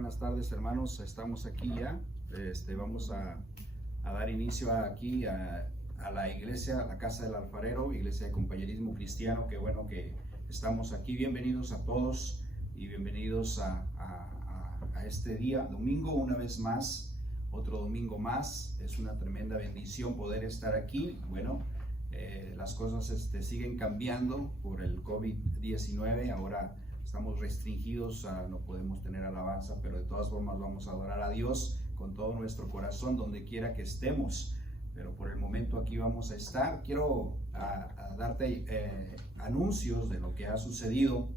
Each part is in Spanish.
buenas tardes hermanos, estamos aquí ya. Vamos a dar inicio aquí a la iglesia, a la Casa del Alfarero, Iglesia de Compañerismo Cristiano. Qué bueno que estamos aquí. Bienvenidos a todos y bienvenidos a este día, domingo, una vez más, otro domingo más. Es una tremenda bendición poder estar aquí. Bueno, las cosas siguen cambiando por el COVID-19. Ahora estamos restringidos, no podemos tener alabanza, pero de todas formas vamos a adorar a Dios con todo nuestro corazón, donde quiera que estemos. Pero por el momento aquí vamos a estar. Quiero darte anuncios de lo que ha sucedido.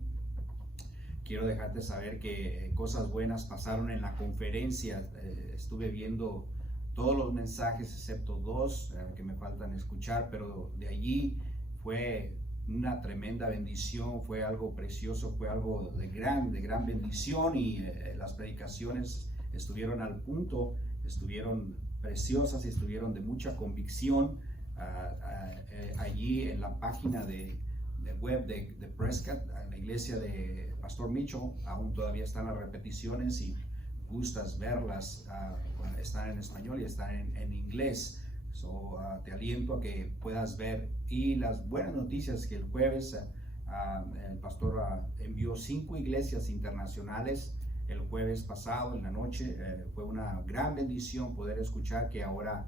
Quiero dejarte saber que cosas buenas pasaron en la conferencia. Estuve viendo todos los mensajes excepto dos que me faltan escuchar, pero de allí fue una tremenda bendición, fue algo precioso, fue algo de gran bendición, y las predicaciones estuvieron al punto, estuvieron preciosas y estuvieron de mucha convicción. Allí en la página de web de Prescott, en la iglesia de Pastor Mitchell, aún todavía están las repeticiones y gustas verlas. Están en español y están en inglés. Te aliento a que puedas ver. Y las buenas noticias que el jueves el pastor envió 5 iglesias internacionales el jueves pasado en la noche. Fue una gran bendición poder escuchar que ahora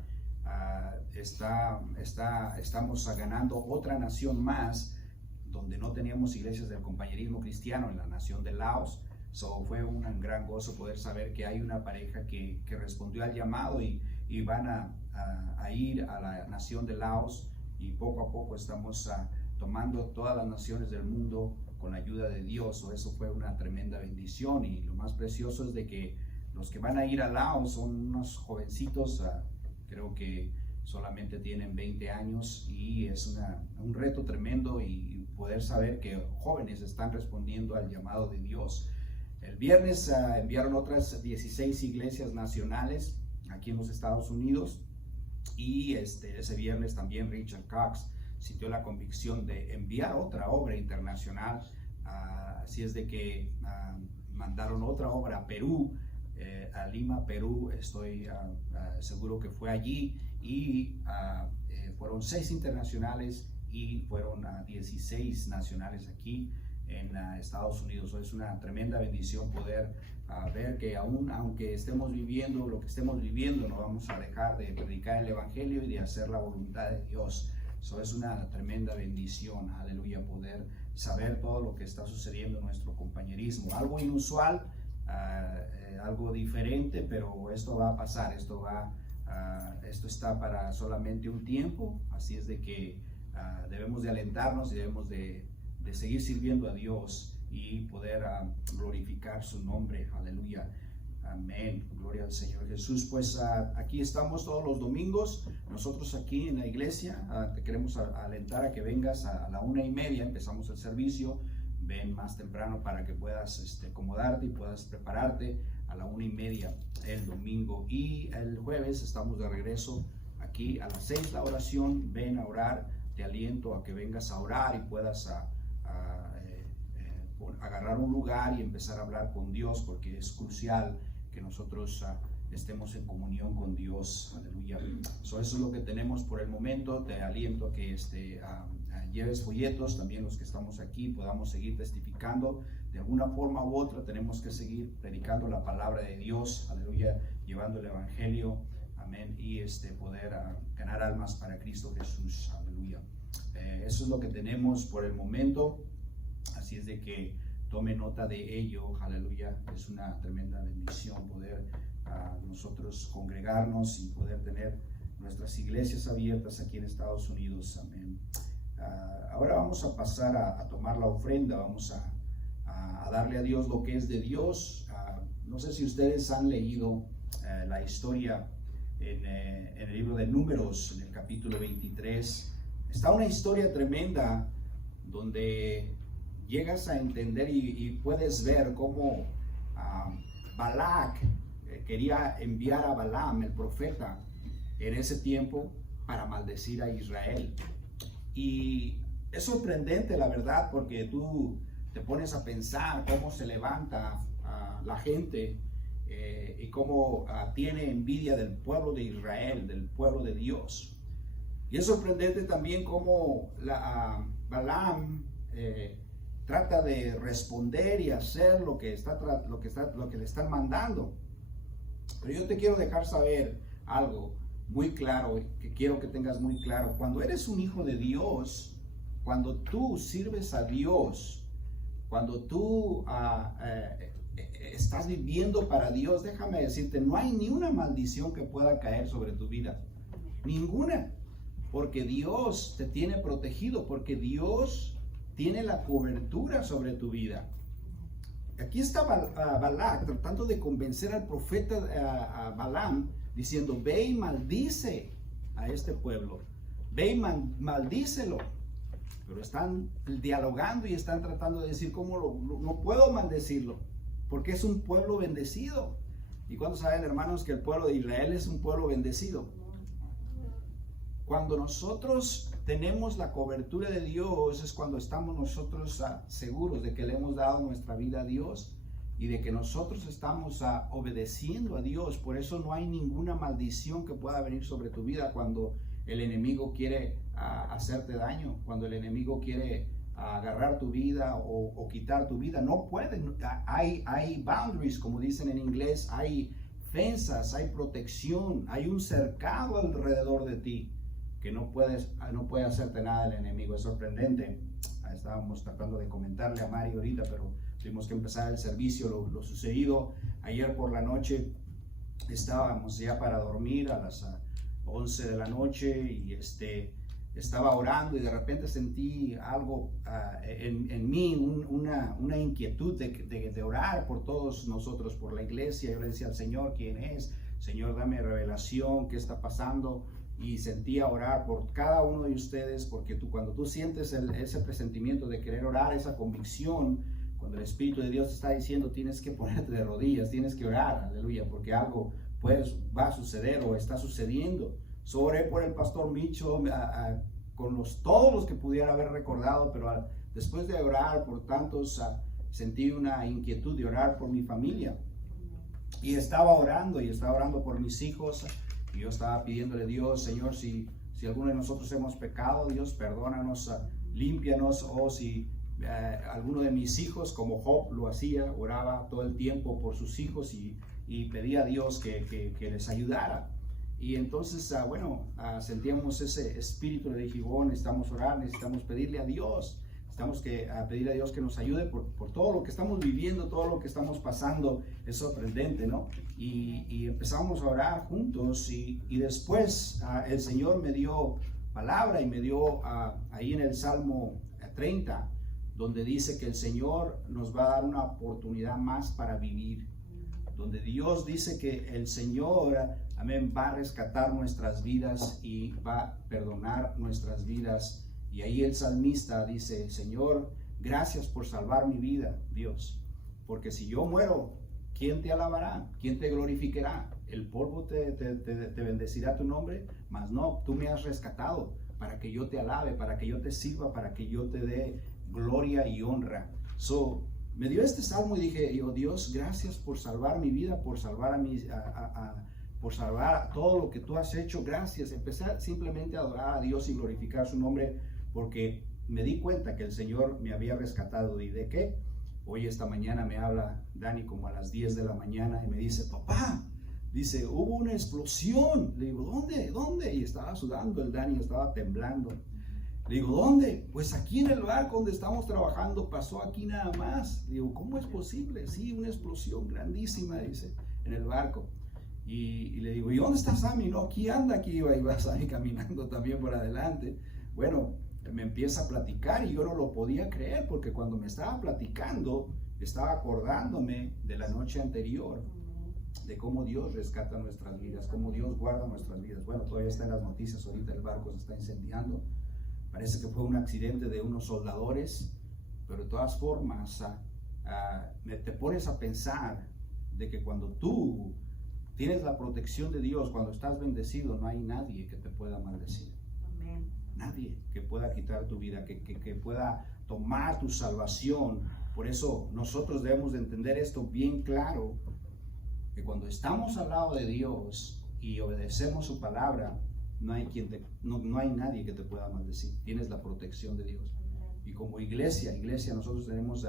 estamos ganando otra nación más donde no teníamos iglesias del compañerismo cristiano, en la nación de Laos. Fue un gran gozo poder saber que hay una pareja que respondió al llamado y van a ir a la nación de Laos, y poco a poco estamos tomando todas las naciones del mundo con la ayuda de Dios. Eso fue una tremenda bendición, y lo más precioso es de que los que van a ir a Laos son unos jovencitos, creo que solamente tienen 20 años, y es un reto tremendo, y poder saber que jóvenes están respondiendo al llamado de Dios. El viernes enviaron otras 16 iglesias nacionales aquí en los Estados Unidos, y ese viernes también Richard Cox sintió la convicción de enviar otra obra internacional. Así es de que mandaron otra obra a Perú, a Lima, Perú. Estoy seguro que fue allí, y fueron 6 internacionales y fueron 16 nacionales aquí en Estados Unidos. Es una tremenda bendición poder ver que aunque estemos viviendo lo que estemos viviendo, no vamos a dejar de predicar el evangelio y de hacer la voluntad de Dios. Es una tremenda bendición, aleluya, poder saber todo lo que está sucediendo en nuestro compañerismo. Algo inusual, algo diferente, pero esto va a pasar. Esto está para solamente un tiempo. Así es de que debemos de alentarnos y debemos de seguir sirviendo a Dios y poder glorificar su nombre. Aleluya, amén, gloria al Señor Jesús. Pues aquí estamos todos los domingos, nosotros aquí en la iglesia. Te queremos alentar a que vengas a la 1:30, empezamos el servicio. Ven más temprano para que puedas acomodarte y puedas prepararte a la 1:30 el domingo. Y el jueves estamos de regreso aquí a las 6 la oración. Ven a orar. Te aliento a que vengas a orar y puedas agarrar un lugar y empezar a hablar con Dios, porque es crucial que nosotros estemos en comunión con Dios. Aleluya. Eso es lo que tenemos por el momento. Te aliento a que lleves folletos. También los que estamos aquí podamos seguir testificando de alguna forma u otra. Tenemos que seguir predicando la palabra de Dios, aleluya, llevando el evangelio, amén, y poder ganar almas para Cristo Jesús, aleluya. Eso es lo que tenemos por el momento. Así es de que tome nota de ello, aleluya. Es una tremenda bendición poder nosotros congregarnos y poder tener nuestras iglesias abiertas aquí en Estados Unidos, amén. Ahora vamos a pasar a tomar la ofrenda. Vamos a darle a Dios lo que es de Dios. No sé si ustedes han leído la historia en el libro de Números, en el capítulo 23. Está una historia tremenda donde llegas a entender y puedes ver cómo Balac quería enviar a Balaam, el profeta, en ese tiempo para maldecir a Israel. Y es sorprendente, la verdad, porque tú te pones a pensar cómo se levanta la gente y cómo tiene envidia del pueblo de Israel, del pueblo de Dios. Y es sorprendente también cómo Balaam trata de responder y hacer lo que le están mandando. Pero yo te quiero dejar saber algo muy claro, que quiero que tengas muy claro. Cuando eres un hijo de Dios, cuando tú sirves a Dios, cuando tú estás viviendo para Dios, déjame decirte, no hay ni una maldición que pueda caer sobre tu vida. Ninguna. Porque Dios te tiene protegido, porque Dios tiene la cobertura sobre tu vida. Aquí está Balac tratando de convencer al profeta Balaam, diciendo, ve y maldice a este pueblo, ve y maldícelo. Pero están dialogando y están tratando de decir, ¿cómo no puedo maldecirlo? Porque es un pueblo bendecido. ¿Y cuántos saben, hermanos, que el pueblo de Israel es un pueblo bendecido? Cuando nosotros tenemos la cobertura de Dios, es cuando estamos nosotros seguros de que le hemos dado nuestra vida a Dios y de que nosotros estamos obedeciendo a Dios. Por eso no hay ninguna maldición que pueda venir sobre tu vida cuando el enemigo quiere hacerte daño, cuando el enemigo quiere agarrar tu vida o quitar tu vida. No pueden. Hay boundaries, como dicen en inglés, hay fensas, hay protección, hay un cercado alrededor de ti que no puede hacerte nada el enemigo. Es sorprendente. Estábamos tratando de comentarle a Mari ahorita, pero tuvimos que empezar el servicio. Lo sucedido ayer por la noche, estábamos ya para dormir a las 11 de la noche y estaba orando y de repente sentí algo en mí, una inquietud de orar por todos nosotros, por la iglesia. Yo le decía al Señor, ¿quién es? Señor, dame revelación, ¿qué está pasando? Y sentía orar por cada uno de ustedes, porque cuando tú sientes ese presentimiento de querer orar, esa convicción, cuando el Espíritu de Dios te está diciendo tienes que ponerte de rodillas, tienes que orar, aleluya, porque algo va a suceder o está sucediendo. Oré por el pastor Micho, con todos los que pudiera haber recordado, pero después de orar por tantos, sentí una inquietud de orar por mi familia. Y estaba orando por mis hijos. Y yo estaba pidiéndole a Dios, Señor, si alguno de nosotros hemos pecado, Dios, perdónanos, límpianos. O si alguno de mis hijos, como Job lo hacía, oraba todo el tiempo por sus hijos y pedía a Dios que les ayudara. Y entonces, sentíamos ese espíritu de Gibón, necesitamos orar, necesitamos pedirle a Dios. Necesitamos pedirle a Dios que nos ayude por todo lo que estamos viviendo, todo lo que estamos pasando. Es sorprendente, ¿no? Y empezamos a orar juntos y después el Señor me dio palabra y me dio ahí en el Salmo 30, donde dice que el Señor nos va a dar una oportunidad más para vivir. Donde Dios dice que el Señor, amén, va a rescatar nuestras vidas y va a perdonar nuestras vidas. Y ahí el salmista dice, Señor, gracias por salvar mi vida, Dios. Porque si yo muero, ¿quién te alabará? ¿Quién te glorificará? El polvo te bendecirá tu nombre, mas no, tú me has rescatado para que yo te alabe, para que yo te sirva, para que yo te dé gloria y honra. Me dio este salmo y dije, oh Dios, gracias por salvar mi vida, por salvar por salvar todo lo que tú has hecho. Gracias. Empecé simplemente a adorar a Dios y glorificar su nombre, porque me di cuenta que el Señor me había rescatado. ¿Y de qué? Hoy esta mañana me habla Dani como a las 10 de la mañana y me dice, papá, dice, hubo una explosión. Le digo, ¿dónde? Y estaba sudando el Dani, estaba temblando. Le digo, ¿dónde? Pues aquí en el barco donde estamos trabajando, pasó aquí nada más. Le digo, ¿cómo es posible? Sí, una explosión grandísima, dice, en el barco. Y le digo, ¿y dónde está Sammy? No, aquí anda, aquí iba Sammy caminando también por adelante. Bueno, me empieza a platicar y yo no lo podía creer, porque cuando me estaba platicando, estaba acordándome de la noche anterior, de cómo Dios rescata nuestras vidas, cómo Dios guarda nuestras vidas. Bueno, todavía está en las noticias, ahorita el barco se está incendiando. Parece que fue un accidente de unos soldadores, pero de todas formas, te pones a pensar de que cuando tú tienes la protección de Dios, cuando estás bendecido, no hay nadie que te pueda maldecir. Amén. Nadie que pueda quitar tu vida, que pueda tomar tu salvación. Por eso nosotros debemos de entender esto bien claro, que cuando estamos al lado de Dios y obedecemos su palabra, no hay nadie que te pueda maldecir. Tienes la protección de Dios. Y como iglesia, nosotros tenemos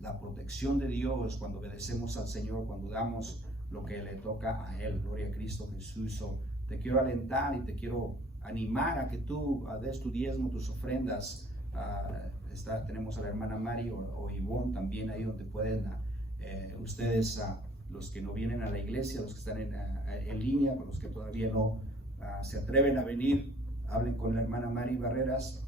la protección de Dios cuando obedecemos al Señor, cuando damos lo que le toca a Él. Gloria a Cristo Jesús. Te quiero alentar y te quiero animar a que tú des tu diezmo, tus ofrendas. Tenemos a la hermana Mari o Ivonne también ahí donde pueden ustedes, los que no vienen a la iglesia, los que están en línea, los que todavía no se atreven a venir, hablen con la hermana Mari Barreras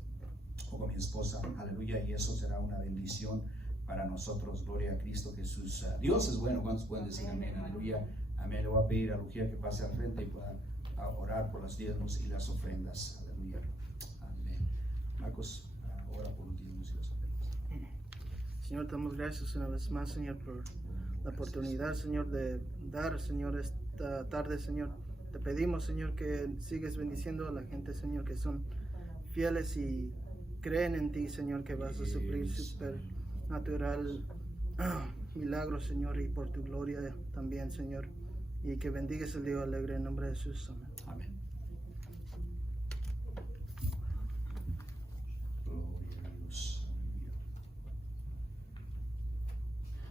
o con mi esposa, aleluya, y eso será una bendición para nosotros. Gloria a Cristo Jesús. Dios es bueno. ¿Cuántos pueden decir amén? Aleluya, amén. Le voy a pedir a Lujía que pase al frente y pueda orar por los diezmos y las ofrendas. Aleluya, amén. Marcos, ora por los diezmos y las ofrendas. Señor, te damos gracias una vez más, Señor, por la oportunidad, Señor, de dar, Señor, esta tarde, Señor. Te pedimos, Señor, que sigues bendiciendo a la gente, Señor, que son fieles y creen en ti, Señor, que vas a suplir supernatural milagros, Señor, y por tu gloria también, Señor. Y que bendigas el día alegre en nombre de Jesús. Amén. Amén. Gloria a Dios.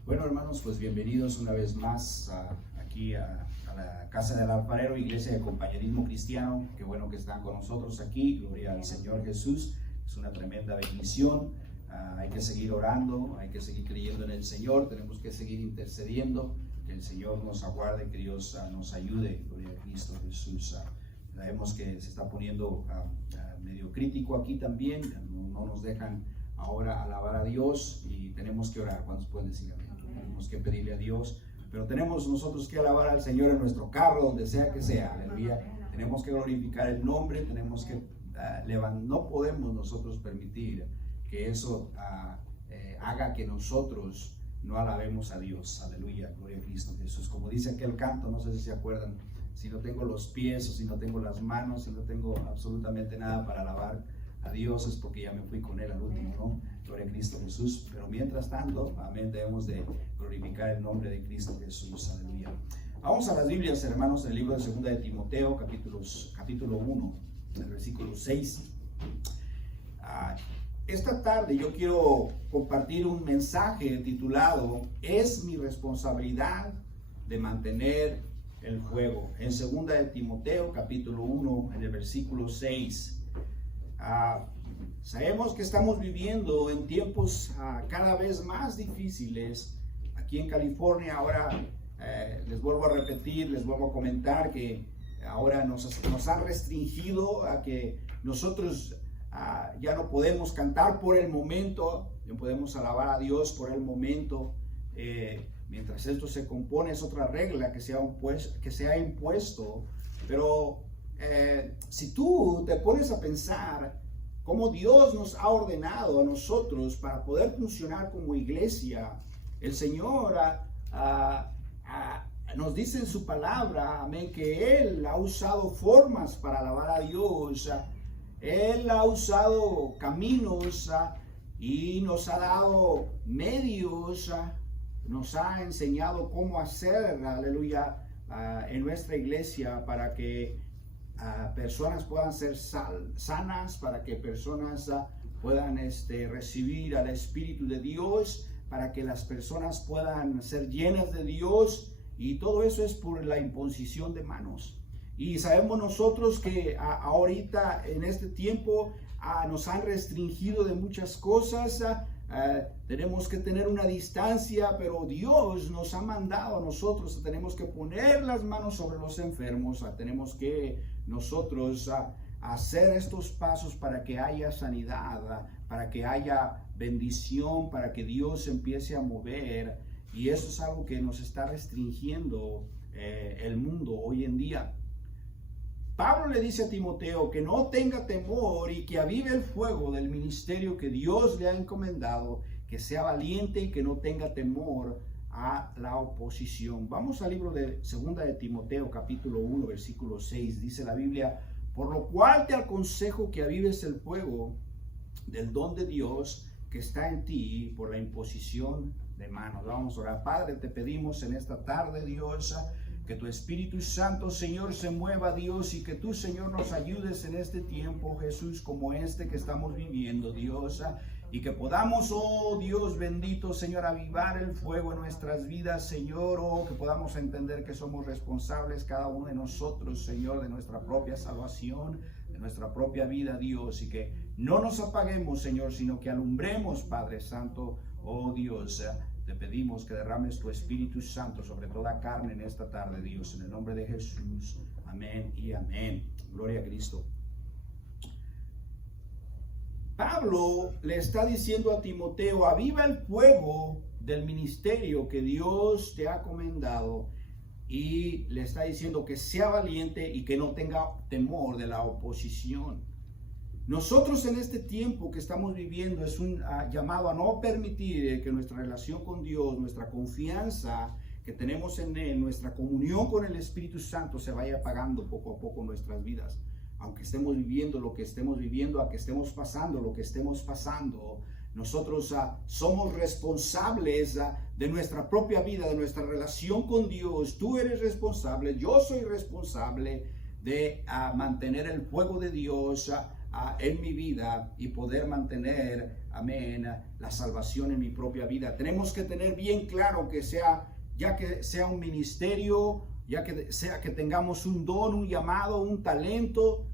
Bueno, hermanos, pues bienvenidos una vez más aquí a la Casa del Alfarero, Iglesia de Compañerismo Cristiano. Qué bueno que están con nosotros aquí. Gloria al Señor Jesús. Es una tremenda bendición. Hay que seguir orando, hay que seguir creyendo en el Señor, tenemos que seguir intercediendo, que el Señor nos aguarde, que Dios nos ayude. Gloria a Cristo Jesús. Sabemos que se está poniendo medio crítico aquí también, no nos dejan ahora alabar a Dios y tenemos que orar. ¿Cuántos pueden decir amén? Tenemos que pedirle a Dios, pero tenemos nosotros que alabar al Señor en nuestro carro, donde sea que sea. Aleluya. Tenemos que glorificar el nombre, tenemos que no podemos nosotros permitir que eso haga que nosotros no alabemos a Dios. Aleluya, gloria a Cristo Jesús. Como dice aquel canto, no sé si se acuerdan, si no tengo los pies o si no tengo las manos, si no tengo absolutamente nada para alabar a Dios, es porque ya me fui con Él al último, ¿no? Gloria a Cristo Jesús. Pero mientras tanto, amén, debemos de glorificar el nombre de Cristo Jesús. Aleluya. Vamos a las Biblias, hermanos, en el libro de 2 de Timoteo, capítulo 1, el versículo 6. Esta tarde yo quiero compartir un mensaje titulado "Es mi responsabilidad de mantener el fuego". En 2 de Timoteo, capítulo 1, en el versículo 6. Sabemos que estamos viviendo en tiempos cada vez más difíciles. Aquí en California ahora, les vuelvo a repetir, les vuelvo a comentar que ahora nos han restringido a que nosotros ya no podemos cantar por el momento, no podemos alabar a Dios por el momento. Mientras esto se compone, es otra regla que se ha impuesto. Pero si tú te pones a pensar cómo Dios nos ha ordenado a nosotros para poder funcionar como iglesia, el Señor nos dice en su palabra, amén, que Él ha usado formas para alabar a Dios. Él ha usado caminos y nos ha dado medios, nos ha enseñado cómo hacer, aleluya, en nuestra iglesia para que personas puedan ser sanas, para que personas puedan recibir al Espíritu de Dios, para que las personas puedan ser llenas de Dios, y todo eso es por la imposición de manos. Y sabemos nosotros que ahorita en este tiempo nos han restringido de muchas cosas. Tenemos que tener una distancia, pero Dios nos ha mandado a nosotros, tenemos que poner las manos sobre los enfermos, tenemos que nosotros hacer estos pasos para que haya sanidad, para que haya bendición, para que Dios empiece a mover. Y eso es algo que nos está restringiendo el mundo hoy en día. Pablo le dice a Timoteo que no tenga temor y que avive el fuego del ministerio que Dios le ha encomendado, que sea valiente y que no tenga temor a la oposición. Vamos al libro de 2 de Timoteo, capítulo 1, versículo 6. Dice la Biblia: por lo cual te aconsejo que avives el fuego del don de Dios que está en ti por la imposición de manos. Vamos a orar. Padre, te pedimos en esta tarde, Dios, que tu Espíritu Santo, Señor, se mueva, Dios, y que tú, Señor, nos ayudes en este tiempo, Jesús, como este que estamos viviendo, Dios, y que podamos, oh Dios bendito, Señor, avivar el fuego en nuestras vidas, Señor, oh, que podamos entender que somos responsables cada uno de nosotros, Señor, de nuestra propia salvación, de nuestra propia vida, Dios, y que no nos apaguemos, Señor, sino que alumbremos, Padre Santo, oh Dios. Te pedimos que derrames tu Espíritu Santo sobre toda carne en esta tarde, Dios, en el nombre de Jesús. Amén y amén. Gloria a Cristo. Pablo le está diciendo a Timoteo: aviva el fuego del ministerio que Dios te ha comendado, y le está diciendo que sea valiente y que no tenga temor de la oposición. Nosotros en este tiempo que estamos viviendo es un llamado a no permitir que nuestra relación con Dios, nuestra confianza que tenemos en Él, nuestra comunión con el Espíritu Santo se vaya apagando poco a poco en nuestras vidas. Aunque estemos viviendo lo que estemos viviendo, a que estemos pasando lo que estemos pasando, nosotros somos responsables de nuestra propia vida, de nuestra relación con Dios. Tú eres responsable, yo soy responsable de mantener el fuego de Dios en mi vida y poder mantener, amén, la salvación en mi propia vida. Tenemos que tener bien claro que ya que sea un ministerio, ya que sea que tengamos un don, un llamado, un talento,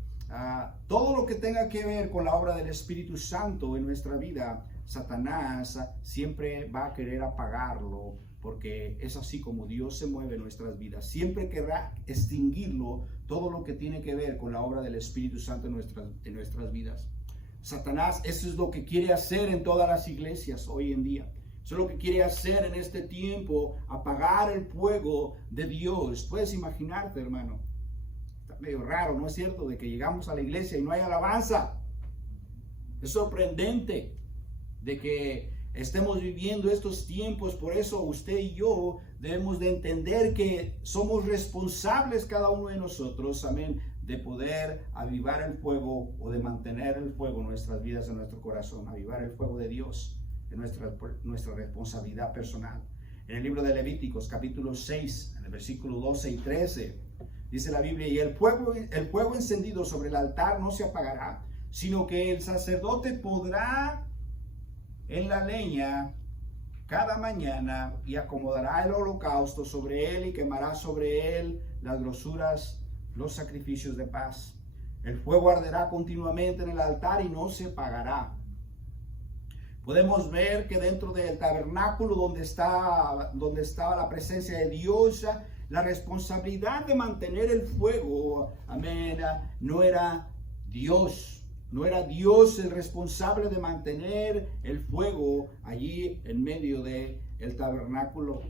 todo lo que tenga que ver con la obra del Espíritu Santo en nuestra vida, Satanás siempre va a querer apagarlo, porque es así como Dios se mueve en nuestras vidas. Siempre querrá extinguirlo, todo lo que tiene que ver con la obra del Espíritu Santo en nuestras vidas. Satanás, eso es lo que quiere hacer en todas las iglesias hoy en día. Eso es lo que quiere hacer en este tiempo, apagar el fuego de Dios. Puedes imaginarte, hermano. Está medio raro, ¿no es cierto? De que llegamos a la iglesia y no hay alabanza. Es sorprendente de que estemos viviendo estos tiempos. Por eso usted y yo debemos de entender que somos responsables cada uno de nosotros, amén, de poder avivar el fuego o de mantener el fuego en nuestras vidas, en nuestro corazón, avivar el fuego de Dios en nuestra responsabilidad personal. En el libro de Levíticos, capítulo 6, en el versículo 12 y 13, dice la Biblia: y el fuego encendido sobre el altar no se apagará, sino que el sacerdote podrá en la leña cada mañana y acomodará el holocausto sobre él y quemará sobre él las grosuras, los sacrificios de paz. El fuego arderá continuamente en el altar y no se apagará. Podemos ver que dentro del tabernáculo donde estaba la presencia de Dios, la responsabilidad de mantener el fuego, amén, no era Dios. No era Dios el responsable de mantener el fuego allí en medio del tabernáculo.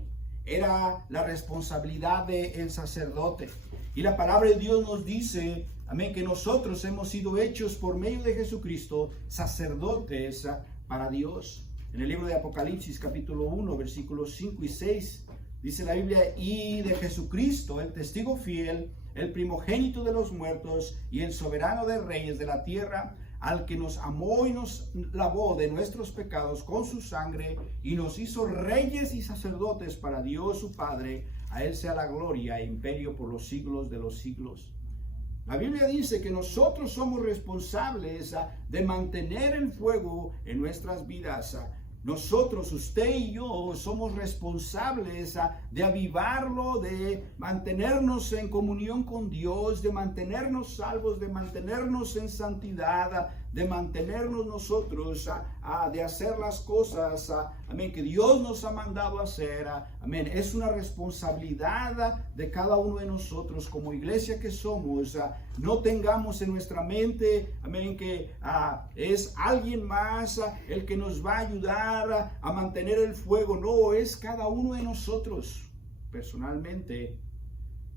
Era la responsabilidad del sacerdote. Y la palabra de Dios nos dice, amén, que nosotros hemos sido hechos por medio de Jesucristo sacerdotes para Dios. En el libro de Apocalipsis, capítulo 1, versículos 5 y 6, dice la Biblia: y de Jesucristo, el testigo fiel, el primogénito de los muertos y el soberano de reyes de la tierra, al que nos amó y nos lavó de nuestros pecados con su sangre y nos hizo reyes y sacerdotes para Dios su Padre. A él sea la gloria e imperio por los siglos de los siglos. La Biblia dice que nosotros somos responsables de mantener el fuego en nuestras vidas. Nosotros, usted y yo, somos responsables de avivarlo, de mantenernos en comunión con Dios, de mantenernos salvos, de mantenernos en santidad, de mantenernos nosotros, de hacer las cosas, amén, que Dios nos ha mandado a hacer, amén. Es una responsabilidad de cada uno de nosotros como iglesia que somos. No tengamos en nuestra mente, amén, que es alguien más el que nos va a ayudar a mantener el fuego. No, es cada uno de nosotros. Personalmente,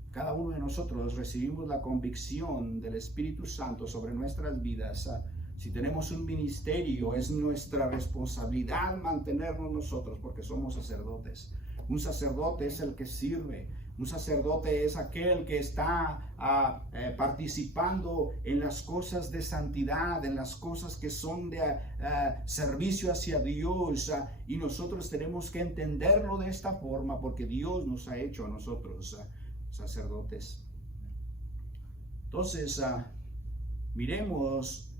cada uno de nosotros recibimos la convicción del Espíritu Santo sobre nuestras vidas. Si tenemos un ministerio, es nuestra responsabilidad mantenernos nosotros, porque somos sacerdotes. Un sacerdote es el que sirve. Un sacerdote es aquel que está participando en las cosas de santidad, en las cosas que son de servicio hacia Dios. Y nosotros tenemos que entenderlo de esta forma porque Dios nos ha hecho a nosotros sacerdotes. Entonces, miremos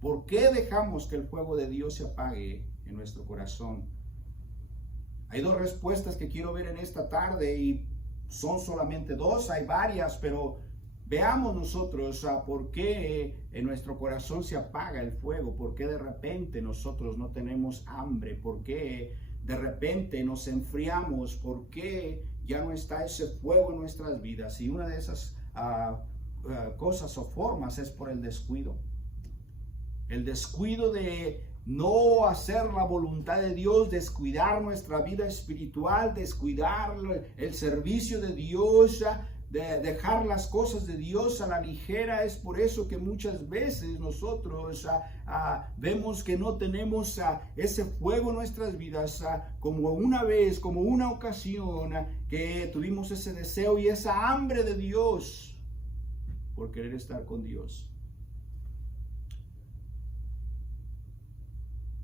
por qué dejamos que el fuego de Dios se apague en nuestro corazón. Hay dos respuestas que quiero ver en esta tarde y son solamente dos, hay varias, pero veamos nosotros por qué en nuestro corazón se apaga el fuego, por qué de repente nosotros no tenemos hambre, por qué de repente nos enfriamos, por qué ya no está ese fuego en nuestras vidas. Y una de esas cosas o formas es por el descuido. El descuido de no hacer la voluntad de Dios, descuidar nuestra vida espiritual, descuidar el servicio de Dios, de dejar las cosas de Dios a la ligera. Es por eso que muchas veces nosotros vemos que no tenemos ese fuego en nuestras vidas, como una vez, como una ocasión que tuvimos ese deseo y esa hambre de Dios por querer estar con Dios.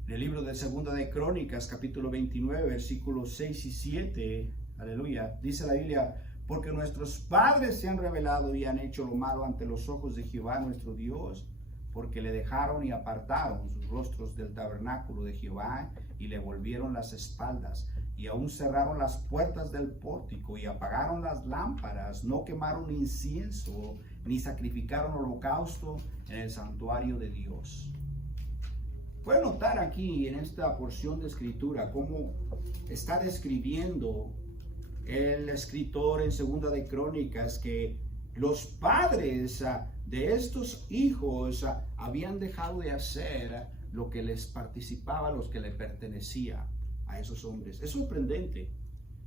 En el libro de Segunda de Crónicas, capítulo 29, versículos 6 y 7, aleluya, dice la Biblia: porque nuestros padres se han rebelado y han hecho lo malo ante los ojos de Jehová nuestro Dios, porque le dejaron y apartaron sus rostros del tabernáculo de Jehová y le volvieron las espaldas, y aún cerraron las puertas del pórtico y apagaron las lámparas, no quemaron incienso ni sacrificaron holocausto en el santuario de Dios. Puede notar aquí en esta porción de escritura cómo está describiendo el escritor en Segunda de Crónicas que los padres de estos hijos habían dejado de hacer lo que les participaba, lo que le pertenecía a esos hombres. Es sorprendente.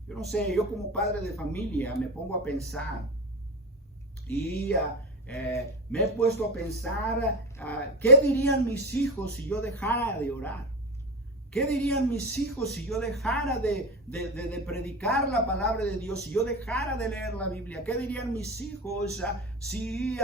Yo no sé, yo como padre de familia me pongo a pensar y me he puesto a pensar ¿qué dirían mis hijos si yo dejara de orar? ¿Qué dirían mis hijos si yo dejara de predicar la palabra de Dios, si yo dejara de leer la Biblia? ¿Qué dirían mis hijos si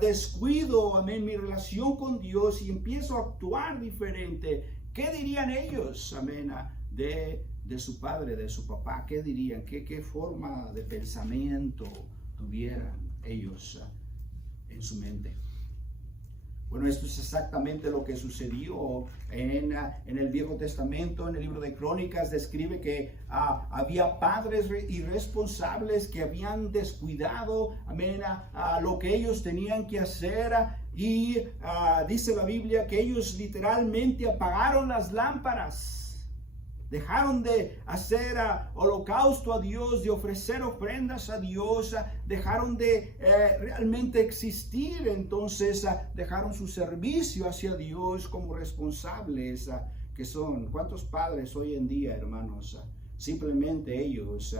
descuido mi relación con Dios y empiezo a actuar diferente? ¿Qué dirían ellos, amén, de su padre, de su papá? ¿Qué dirían? ¿Qué forma de pensamiento tuvieran ellos en su mente? Bueno, esto es exactamente lo que sucedió en el Viejo Testamento. En el libro de Crónicas describe que había padres irresponsables que habían descuidado, amén, lo que ellos tenían que hacer, y dice la Biblia que ellos literalmente apagaron las lámparas. Dejaron de hacer holocausto a Dios, de ofrecer ofrendas a Dios, dejaron de realmente existir. Entonces dejaron su servicio hacia Dios como responsables que son. ¿Cuántos padres hoy en día, hermanos, simplemente ellos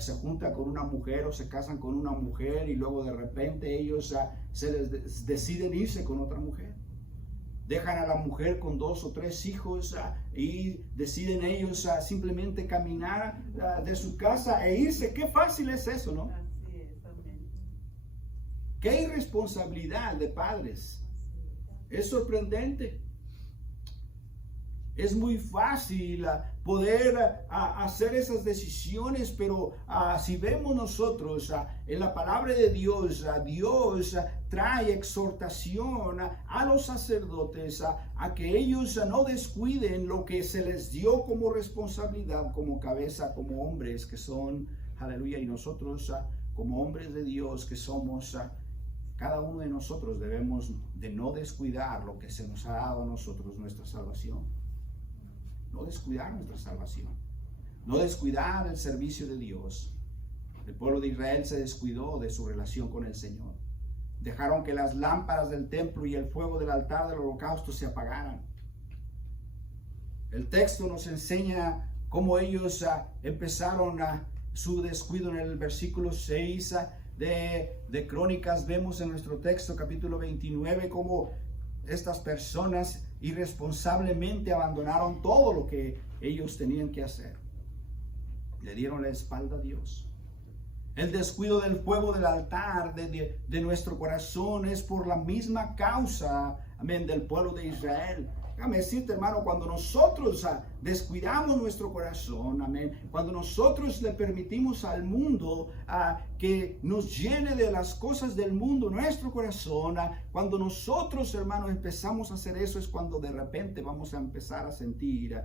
se juntan con una mujer o se casan con una mujer y luego de repente ellos deciden irse con otra mujer? Dejan a la mujer con 2 o 3 hijos y deciden ellos simplemente caminar de su casa e irse. Qué fácil es eso, ¿no? Así es, amén. Qué irresponsabilidad de padres. Es sorprendente. Es muy fácil poder hacer esas decisiones, pero si vemos nosotros en la palabra de Dios, Dios trae exhortación a los sacerdotes a que ellos no descuiden lo que se les dio como responsabilidad, como cabeza, como hombres que son, aleluya, y nosotros como hombres de Dios que somos, cada uno de nosotros debemos de no descuidar lo que se nos ha dado a nosotros, nuestra salvación. No descuidar nuestra salvación, no descuidar el servicio de Dios. El pueblo de Israel se descuidó de su relación con el Señor. Dejaron que las lámparas del templo y el fuego del altar del holocausto se apagaran. El texto nos enseña cómo ellos empezaron su descuido en el versículo 6 de Crónicas. Vemos en nuestro texto, capítulo 29, cómo estas personas irresponsablemente abandonaron todo lo que ellos tenían que hacer. Le dieron la espalda a Dios. El descuido del fuego del altar de nuestro corazón es por la misma causa, amén, del pueblo de Israel. Déjame decirte, hermano, cuando nosotros descuidamos nuestro corazón, amén, cuando nosotros le permitimos al mundo que nos llene de las cosas del mundo nuestro corazón, cuando nosotros, hermanos, empezamos a hacer eso, es cuando de repente vamos a empezar a sentir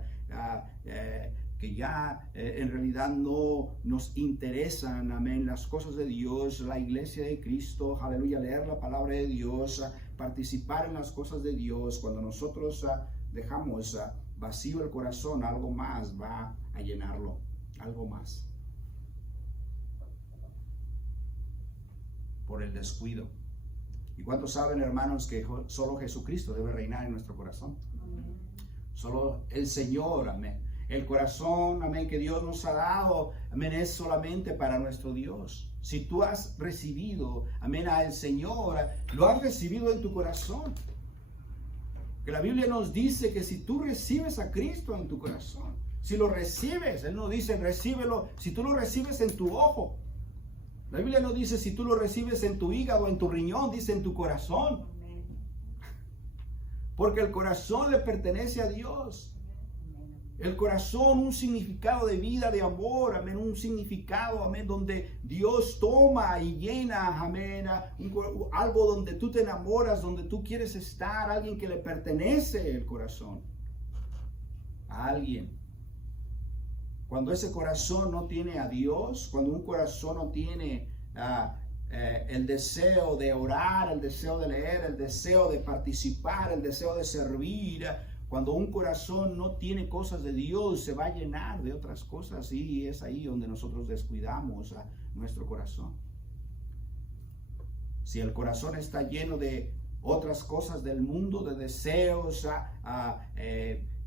que ya en realidad no nos interesan, amén, las cosas de Dios, la iglesia de Cristo, aleluya, leer la palabra de Dios, participar en las cosas de Dios. Cuando nosotros dejamos vacío el corazón, algo más va a llenarlo, algo más. Por el descuido. ¿Y cuántos saben, hermanos, que solo Jesucristo debe reinar en nuestro corazón? Amén. Solo el Señor, amén. El corazón, amén, que Dios nos ha dado, amén, es solamente para nuestro Dios. Si tú has recibido, amén, al Señor, lo has recibido en tu corazón. Que la Biblia nos dice que si tú recibes a Cristo en tu corazón, si lo recibes, Él no dice recíbelo, si tú lo recibes en tu ojo. La Biblia no dice si tú lo recibes en tu hígado, en tu riñón, dice en tu corazón. Porque el corazón le pertenece a Dios. El corazón, un significado de vida, de amor, amén, un significado, amén, donde Dios toma y llena, amén, algo donde tú te enamoras, donde tú quieres estar, alguien que le pertenece el corazón, a alguien. Cuando ese corazón no tiene a Dios, cuando un corazón no tiene el deseo de orar, el deseo de leer, el deseo de participar, el deseo de servir, cuando un corazón no tiene cosas de Dios, se va a llenar de otras cosas, y es ahí donde nosotros descuidamos a nuestro corazón. Si el corazón está lleno de otras cosas del mundo, de deseos,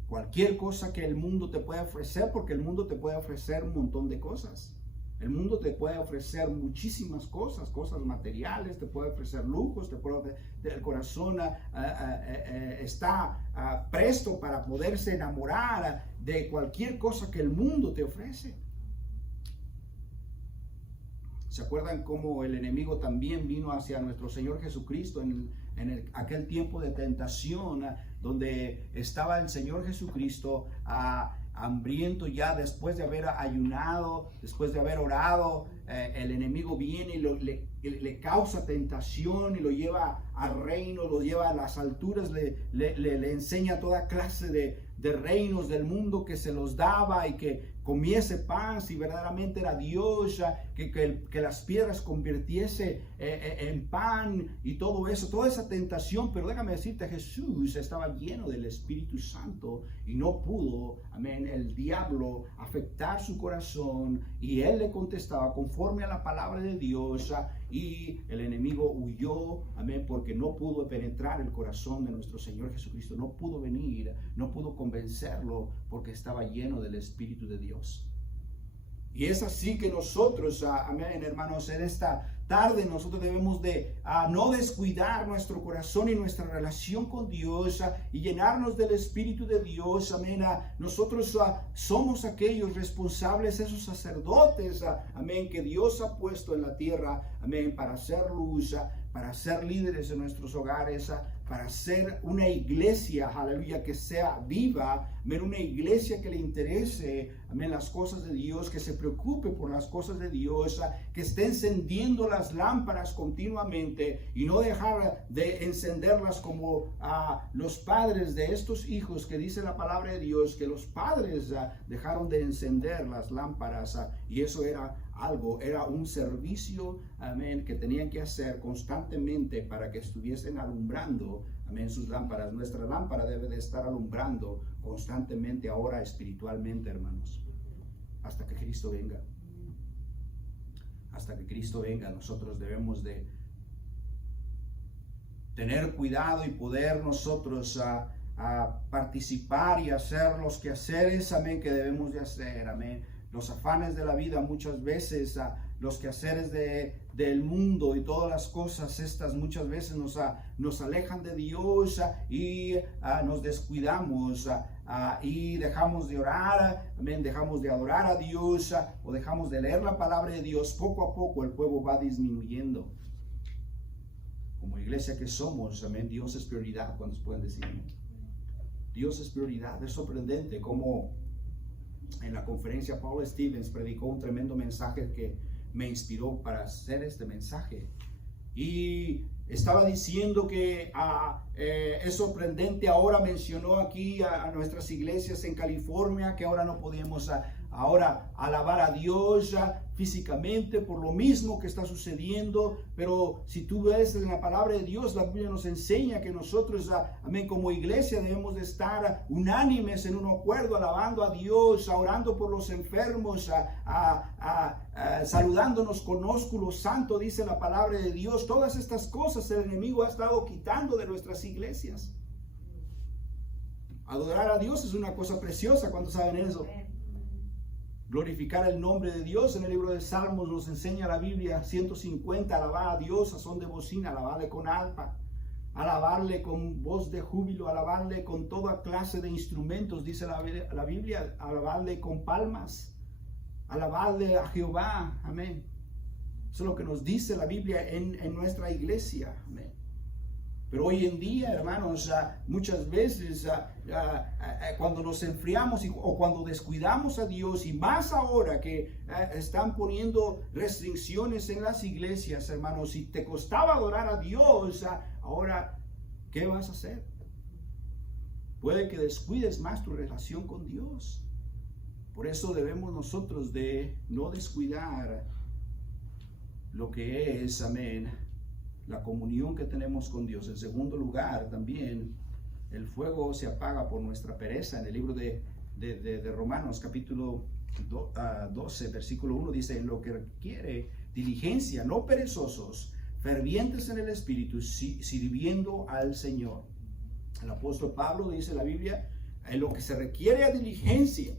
cualquier cosa que el mundo te pueda ofrecer, porque el mundo te puede ofrecer un montón de cosas. El mundo te puede ofrecer muchísimas cosas, cosas materiales, te puede ofrecer lujos, el corazón está presto para poderse enamorar de cualquier cosa que el mundo te ofrece. ¿Se acuerdan cómo el enemigo también vino hacia nuestro Señor Jesucristo en aquel tiempo de tentación, donde estaba el Señor Jesucristo hambriento ya después de haber ayunado, después de haber orado? El enemigo viene y le causa tentación y lo lleva al reino, lo lleva a las alturas, le enseña toda clase de reinos del mundo que se los daba, y que comiese pan si verdaderamente era Dios, que las piedras convirtiese en pan y todo eso, toda esa tentación. Pero déjame decirte, Jesús estaba lleno del Espíritu Santo y no pudo, amén, el diablo afectar su corazón, y él le contestaba conforme a la palabra de Dios, y el enemigo huyó, amén, porque no pudo penetrar el corazón de nuestro Señor Jesucristo, no pudo venir, no pudo convencerlo, porque estaba lleno del Espíritu de Dios. Y es así que nosotros, amén, hermanos, en esta tarde nosotros debemos de no descuidar nuestro corazón y nuestra relación con Dios, y llenarnos del Espíritu de Dios, amén. Nosotros somos aquellos responsables, esos sacerdotes, amén, que Dios ha puesto en la tierra, amén, para hacer luz, para ser líderes en nuestros hogares, para ser una iglesia, aleluya, que sea viva, amén, una iglesia que le interese, amén, las cosas de Dios, que se preocupe por las cosas de Dios, que esté encendiendo las lámparas continuamente y no dejar de encenderlas como los padres de estos hijos, que dice la palabra de Dios que los padres dejaron de encender las lámparas, y eso era un servicio, amén, que tenían que hacer constantemente para que estuviesen alumbrando, amén, sus lámparas. Nuestra lámpara debe de estar alumbrando constantemente ahora espiritualmente, hermanos, hasta que Cristo venga. Hasta que Cristo venga, nosotros debemos de tener cuidado y poder nosotros a participar y hacer los quehaceres, amén, que debemos de hacer, amén. los afanes de la vida muchas veces, los quehaceres del mundo y todas las cosas estas muchas veces nos alejan de Dios y nos descuidamos y dejamos de orar, amén, dejamos de adorar a Dios o dejamos de leer la palabra de Dios. Poco a poco el fuego va disminuyendo. Como iglesia que somos, amén, Dios es prioridad. ¿Cuántos pueden decir amén? Dios es prioridad. Es sorprendente cómo en la conferencia Paul Stevens predicó un tremendo mensaje que me inspiró para hacer este mensaje. Y estaba diciendo que es sorprendente, ahora mencionó aquí a nuestras iglesias en California, que ahora no podemos ahora alabar a Dios físicamente por lo mismo que está sucediendo, pero si tú ves en la palabra de Dios, la Biblia nos enseña que nosotros, amén, como iglesia debemos de estar unánimes en un acuerdo, alabando a Dios, orando por los enfermos, saludándonos con ósculo santo, dice la palabra de Dios. Todas estas cosas el enemigo ha estado quitando de nuestras iglesias. Adorar a Dios es una cosa preciosa. ¿Cuántos saben eso? Glorificar el nombre de Dios. En el libro de Salmos nos enseña la Biblia 150, alabar a Dios a son de bocina, alabarle con arpa, alabarle con voz de júbilo, alabarle con toda clase de instrumentos, dice la Biblia, alabarle con palmas, alabarle a Jehová, amén. Eso es lo que nos dice la Biblia en nuestra iglesia, amén. Pero hoy en día, hermanos, muchas veces cuando nos enfriamos o cuando descuidamos a Dios, y más ahora que están poniendo restricciones en las iglesias, hermanos, si te costaba adorar a Dios, ahora, ¿qué vas a hacer? Puede que descuides más tu relación con Dios. Por eso debemos nosotros de no descuidar lo que es, amén, la comunión que tenemos con Dios. En segundo lugar, también el fuego se apaga por nuestra pereza. En el libro de Romanos capítulo 12 versículo 1 dice: en lo que requiere diligencia, no perezosos, fervientes en el espíritu, sirviendo al Señor. El apóstol Pablo dice en la Biblia, en lo que se requiere diligencia.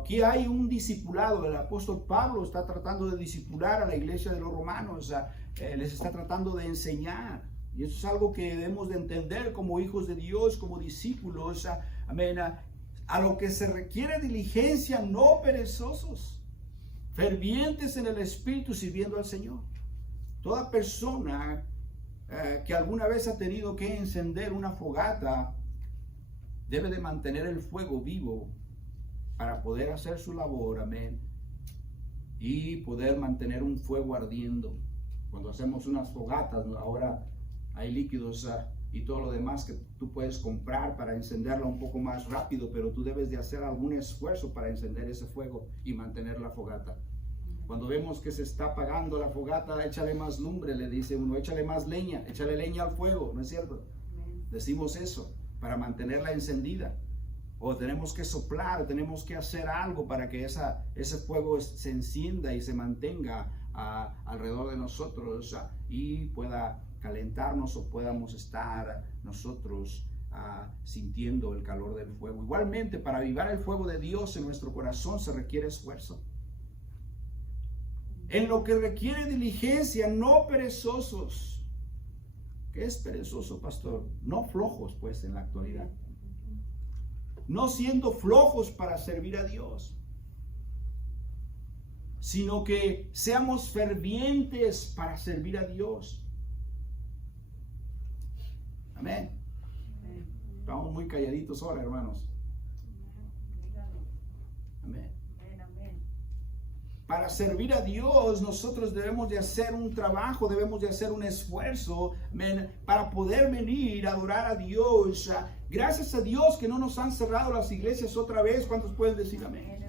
Aquí hay un discipulado. El apóstol Pablo está tratando de discipular a la iglesia de los romanos, les está tratando de enseñar, y eso es algo que debemos de entender como hijos de Dios, como discípulos, amén, a lo que se requiere diligencia, no perezosos, fervientes en el espíritu, sirviendo al Señor. Toda persona que alguna vez ha tenido que encender una fogata debe de mantener el fuego vivo para poder hacer su labor, amén, y poder mantener un fuego ardiendo. Cuando hacemos unas fogatas, ahora hay líquidos y todo lo demás que tú puedes comprar para encenderla un poco más rápido, pero tú debes de hacer algún esfuerzo para encender ese fuego y mantener la fogata. Cuando vemos que se está apagando la fogata, échale más lumbre, le dice uno, échale más leña, échale leña al fuego, ¿no es cierto? Decimos eso para mantenerla encendida. O tenemos que soplar, tenemos que hacer algo para que ese fuego se encienda y se mantenga alrededor de nosotros y pueda calentarnos o podamos estar nosotros sintiendo el calor del fuego. Igualmente, para avivar el fuego de Dios en nuestro corazón se requiere esfuerzo. En lo que requiere diligencia, no perezosos. ¿Qué es perezoso, pastor? No flojos, pues, en la actualidad. No siendo flojos para servir a Dios, sino que seamos fervientes para servir a Dios. Amén. Estamos muy calladitos ahora, hermanos. Amén. Para servir a Dios, nosotros debemos de hacer un trabajo, debemos de hacer un esfuerzo, amén, para poder venir a adorar a Dios. Gracias a Dios que no nos han cerrado las iglesias otra vez. ¿Cuántos pueden decir amén?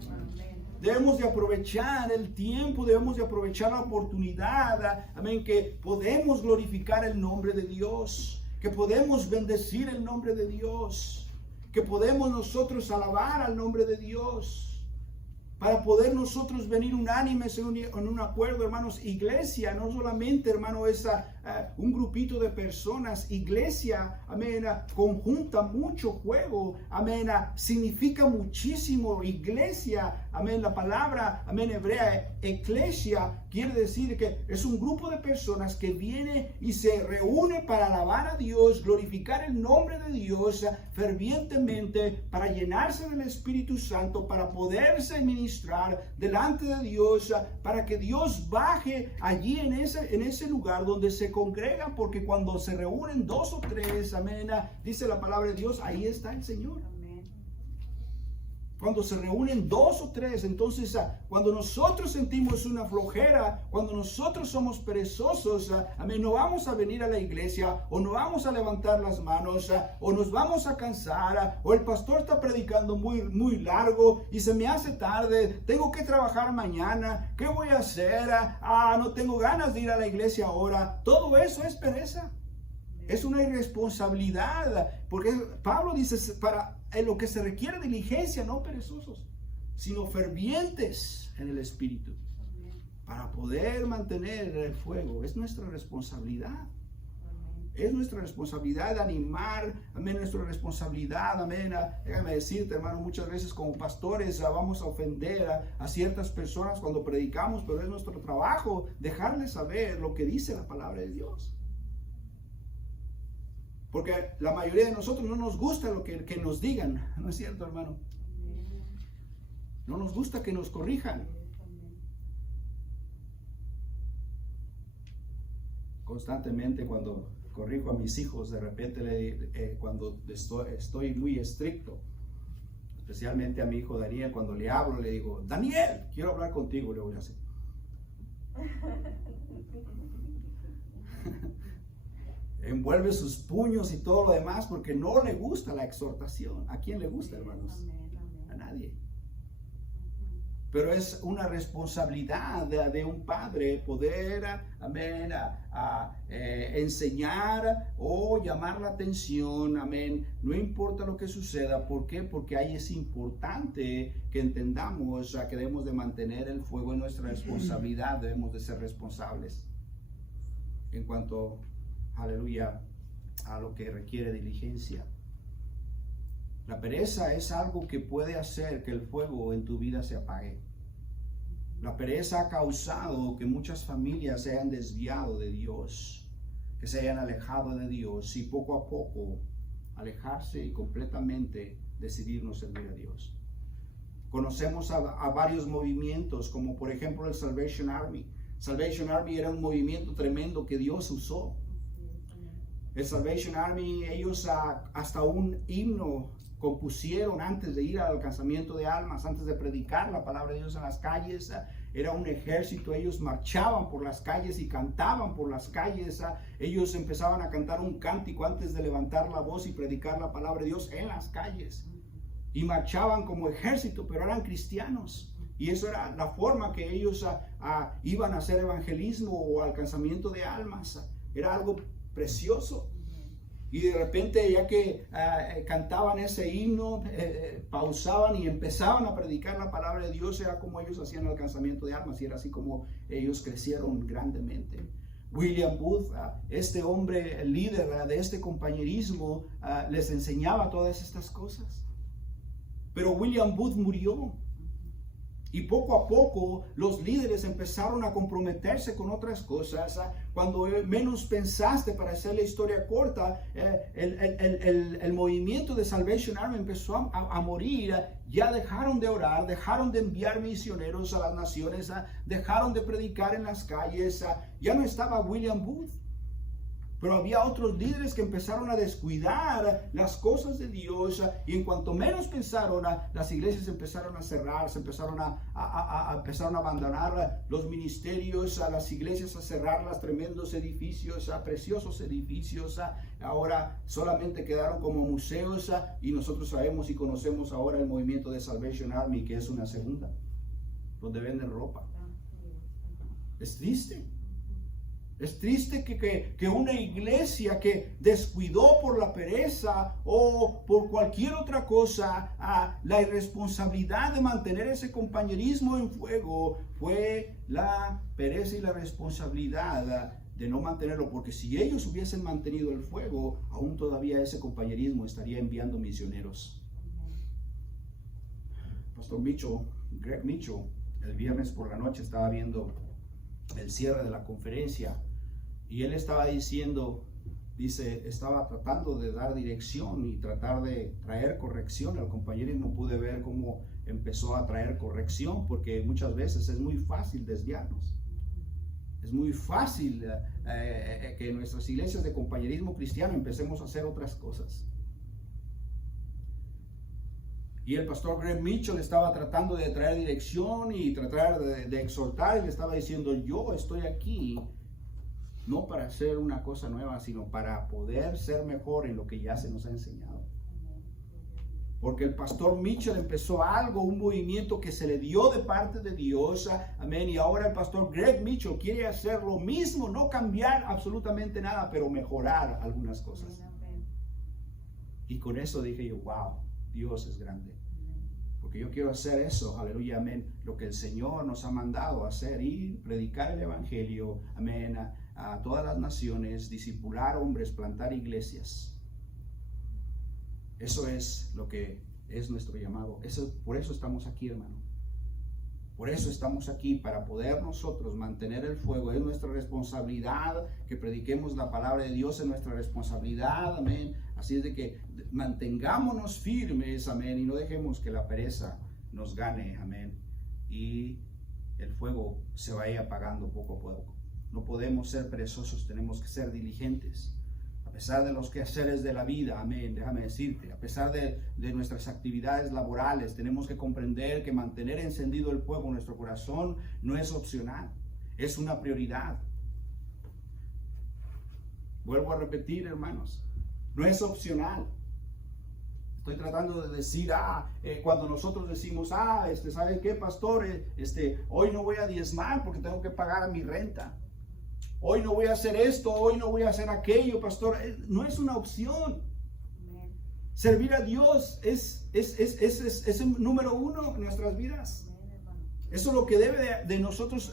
Debemos de aprovechar el tiempo, debemos de aprovechar la oportunidad, amén, que podemos glorificar el nombre de Dios, que podemos bendecir el nombre de Dios, que podemos nosotros alabar al nombre de Dios. Para poder nosotros venir unánimes en un acuerdo, hermanos. Iglesia no solamente, hermano, es un grupito de personas. Iglesia, amén, conjunta mucho juego, amén, significa muchísimo. Iglesia amén, la palabra, amén, hebrea, eclesia, quiere decir que es un grupo de personas que viene y se reúne para alabar a Dios, glorificar el nombre de Dios fervientemente, para llenarse del Espíritu Santo, para poderse ministrar delante de Dios, para que Dios baje allí en ese lugar donde se congregan, porque cuando se reúnen 2 o 3, amén, dice la palabra de Dios, ahí está el Señor. Cuando se reúnen 2 o 3, entonces cuando nosotros sentimos una flojera, cuando nosotros somos perezosos, amén, no vamos a venir a la iglesia, o no vamos a levantar las manos, o nos vamos a cansar, o el pastor está predicando muy largo y se me hace tarde, tengo que trabajar mañana, ¿qué voy a hacer? No tengo ganas de ir a la iglesia ahora. Todo eso es pereza. Es una irresponsabilidad, porque Pablo dice, para en lo que se requiere diligencia, no perezosos, sino fervientes en el Espíritu, para poder mantener el fuego. Es nuestra responsabilidad. Es nuestra responsabilidad animar, amén, nuestra responsabilidad, amén. Déjame decirte, hermano, muchas veces como pastores vamos a ofender a ciertas personas cuando predicamos, pero es nuestro trabajo dejarles saber lo que dice la palabra de Dios. Porque la mayoría de nosotros no nos gusta lo que nos digan, ¿no es cierto, hermano? No nos gusta que nos corrijan. Constantemente cuando corrijo a mis hijos, de repente cuando estoy muy estricto, especialmente a mi hijo Daniel, cuando le hablo, le digo, Daniel, quiero hablar contigo, le voy a hacer. Envuelve sus puños y todo lo demás porque no le gusta la exhortación. ¿A quién le gusta, hermanos? A nadie. Pero es una responsabilidad de un padre poder, amén, enseñar o llamar la atención, amén. No importa lo que suceda. ¿Por qué? Porque ahí es importante que entendamos que debemos de mantener el fuego en nuestra responsabilidad. Debemos de ser responsables en cuanto, aleluya, a lo que requiere diligencia. La pereza es algo que puede hacer que el fuego en tu vida se apague. La pereza ha causado que muchas familias se hayan desviado de Dios, que se hayan alejado de Dios y poco a poco alejarse y completamente decidir no servir a Dios. Conocemos a varios movimientos, como por ejemplo el Salvation Army. Salvation Army era un movimiento tremendo que Dios usó. El Salvation Army, ellos hasta un himno compusieron antes de ir al alcanzamiento de almas, antes de predicar la palabra de Dios en las calles. Era un ejército, ellos marchaban por las calles y cantaban por las calles. Ellos empezaban a cantar un cántico antes de levantar la voz y predicar la palabra de Dios en las calles. Y marchaban como ejército, pero eran cristianos. Y eso era la forma que ellos iban a hacer evangelismo o alcanzamiento de almas. Era algo precioso. Y de repente, ya que cantaban ese himno, pausaban y empezaban a predicar la palabra de Dios. Era como ellos hacían el alcanzamiento de almas, y era así como ellos crecieron grandemente. William Booth, este hombre, el líder de este compañerismo, les enseñaba todas estas cosas. Pero William Booth murió. Y poco a poco los líderes empezaron a comprometerse con otras cosas. Cuando menos pensaste, para hacer la historia corta, el movimiento de Salvation Army empezó a morir. Ya dejaron de orar, dejaron de enviar misioneros a las naciones, dejaron de predicar en las calles. Ya no estaba William Booth. Pero había otros líderes que empezaron a descuidar las cosas de Dios, y en cuanto menos pensaron, las iglesias empezaron a cerrar, empezaron a abandonar los ministerios, a las iglesias a cerrarlas, tremendos edificios, preciosos edificios. Ahora solamente quedaron como museos, y nosotros sabemos y conocemos ahora el movimiento de Salvation Army, que es una segunda, donde venden ropa. Es triste. Es triste que una iglesia que descuidó por la pereza o por cualquier otra cosa la irresponsabilidad de mantener ese compañerismo en fuego, fue la pereza y la responsabilidad de no mantenerlo, porque si ellos hubiesen mantenido el fuego, aún todavía ese compañerismo estaría enviando misioneros. Pastor Mitchell, Greg Mitchell, el viernes por la noche estaba viendo el cierre de la conferencia y él estaba diciendo, estaba tratando de dar dirección y tratar de traer corrección al compañerismo. Pude ver cómo empezó a traer corrección, porque muchas veces es muy fácil desviarnos. Es muy fácil que en nuestras iglesias de compañerismo cristiano empecemos a hacer otras cosas. Y el pastor Greg Mitchell estaba tratando de traer dirección y tratar de exhortar, y le estaba diciendo, yo estoy aquí no para hacer una cosa nueva, sino para poder ser mejor en lo que ya se nos ha enseñado. Porque el pastor Mitchell empezó algo, un movimiento que se le dio de parte de Dios, amén, y ahora el pastor Greg Mitchell quiere hacer lo mismo, no cambiar absolutamente nada, pero mejorar algunas cosas. Y con eso dije yo, wow, Dios es grande. Porque yo quiero hacer eso, aleluya, amén, lo que el Señor nos ha mandado a hacer, ir, predicar el evangelio, amén, a todas las naciones, discipular hombres, plantar iglesias. Eso es lo que es nuestro llamado. Por eso estamos aquí, hermano. Por eso estamos aquí, para poder nosotros mantener el fuego. Es nuestra responsabilidad que prediquemos la palabra de Dios, es nuestra responsabilidad, amén. Así es de que mantengámonos firmes, amén, y no dejemos que la pereza nos gane, amén, y el fuego se vaya apagando poco a poco. No podemos ser perezosos, tenemos que ser diligentes. A pesar de los quehaceres de la vida, amén, déjame decirte, a pesar de nuestras actividades laborales, tenemos que comprender que mantener encendido el fuego en nuestro corazón no es opcional, es una prioridad. Vuelvo a repetir, hermanos, no es opcional. Estoy tratando de decir, cuando nosotros decimos, ¿sabe qué, pastor? Hoy no voy a diezmar porque tengo que pagar mi renta. Hoy no voy a hacer esto, hoy no voy a hacer aquello, pastor. No es una opción. Amen. Servir a Dios es el número uno en nuestras vidas. Amen. Eso es lo que debe de nosotros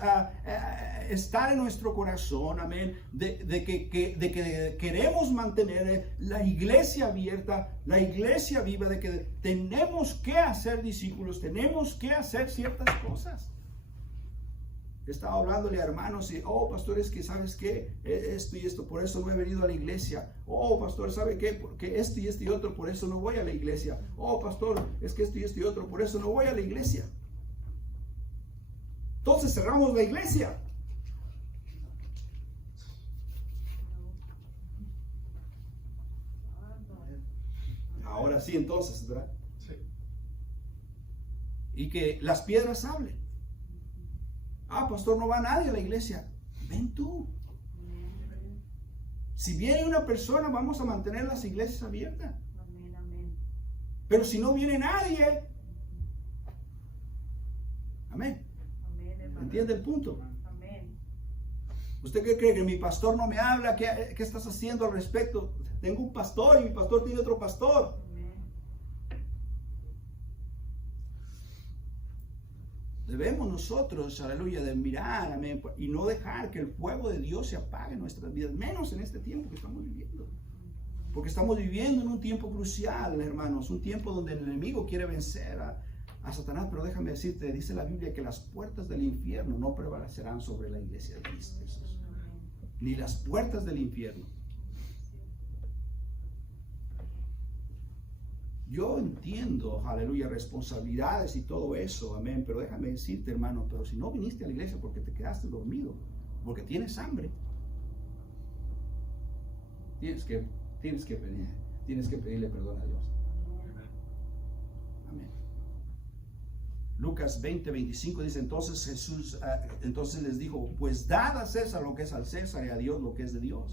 estar en nuestro corazón, amén. De que queremos mantener la iglesia abierta, la iglesia viva, de que tenemos que hacer discípulos, tenemos que hacer ciertas cosas. Estaba hablándole a hermanos y, pastor, es que ¿sabes qué? Esto y esto, por eso no he venido a la iglesia. Pastor, ¿sabe qué? Porque esto y otro, por eso no voy a la iglesia. Pastor, es que esto y otro, por eso no voy a la iglesia. Entonces cerramos la iglesia. Ahora sí, entonces, ¿verdad? Sí. Y que las piedras hablen. Pastor, no va nadie a la iglesia. Ven tú. Si viene una persona, vamos a mantener las iglesias abiertas. Pero si no viene nadie, amén. ¿Entiende el punto? ¿Usted qué cree? ¿Que mi pastor no me habla? ¿Qué estás haciendo al respecto? Tengo un pastor y mi pastor tiene otro pastor. Debemos nosotros, aleluya, de mirar, amén, y no dejar que el fuego de Dios se apague en nuestras vidas, menos en este tiempo que estamos viviendo. Porque estamos viviendo en un tiempo crucial, hermanos, un tiempo donde el enemigo quiere vencer a Satanás, pero déjame decirte, dice la Biblia que las puertas del infierno no prevalecerán sobre la iglesia de Cristo Jesús. Ni las puertas del infierno. Yo entiendo, aleluya, responsabilidades y todo eso, amén, pero déjame decirte, hermano, pero si no viniste a la iglesia porque te quedaste dormido, porque tienes hambre, tienes que pedirle perdón a Dios. Amén. Lucas 20:25 dice, entonces Jesús, entonces les dijo, pues dad a César lo que es al César y a Dios lo que es de Dios.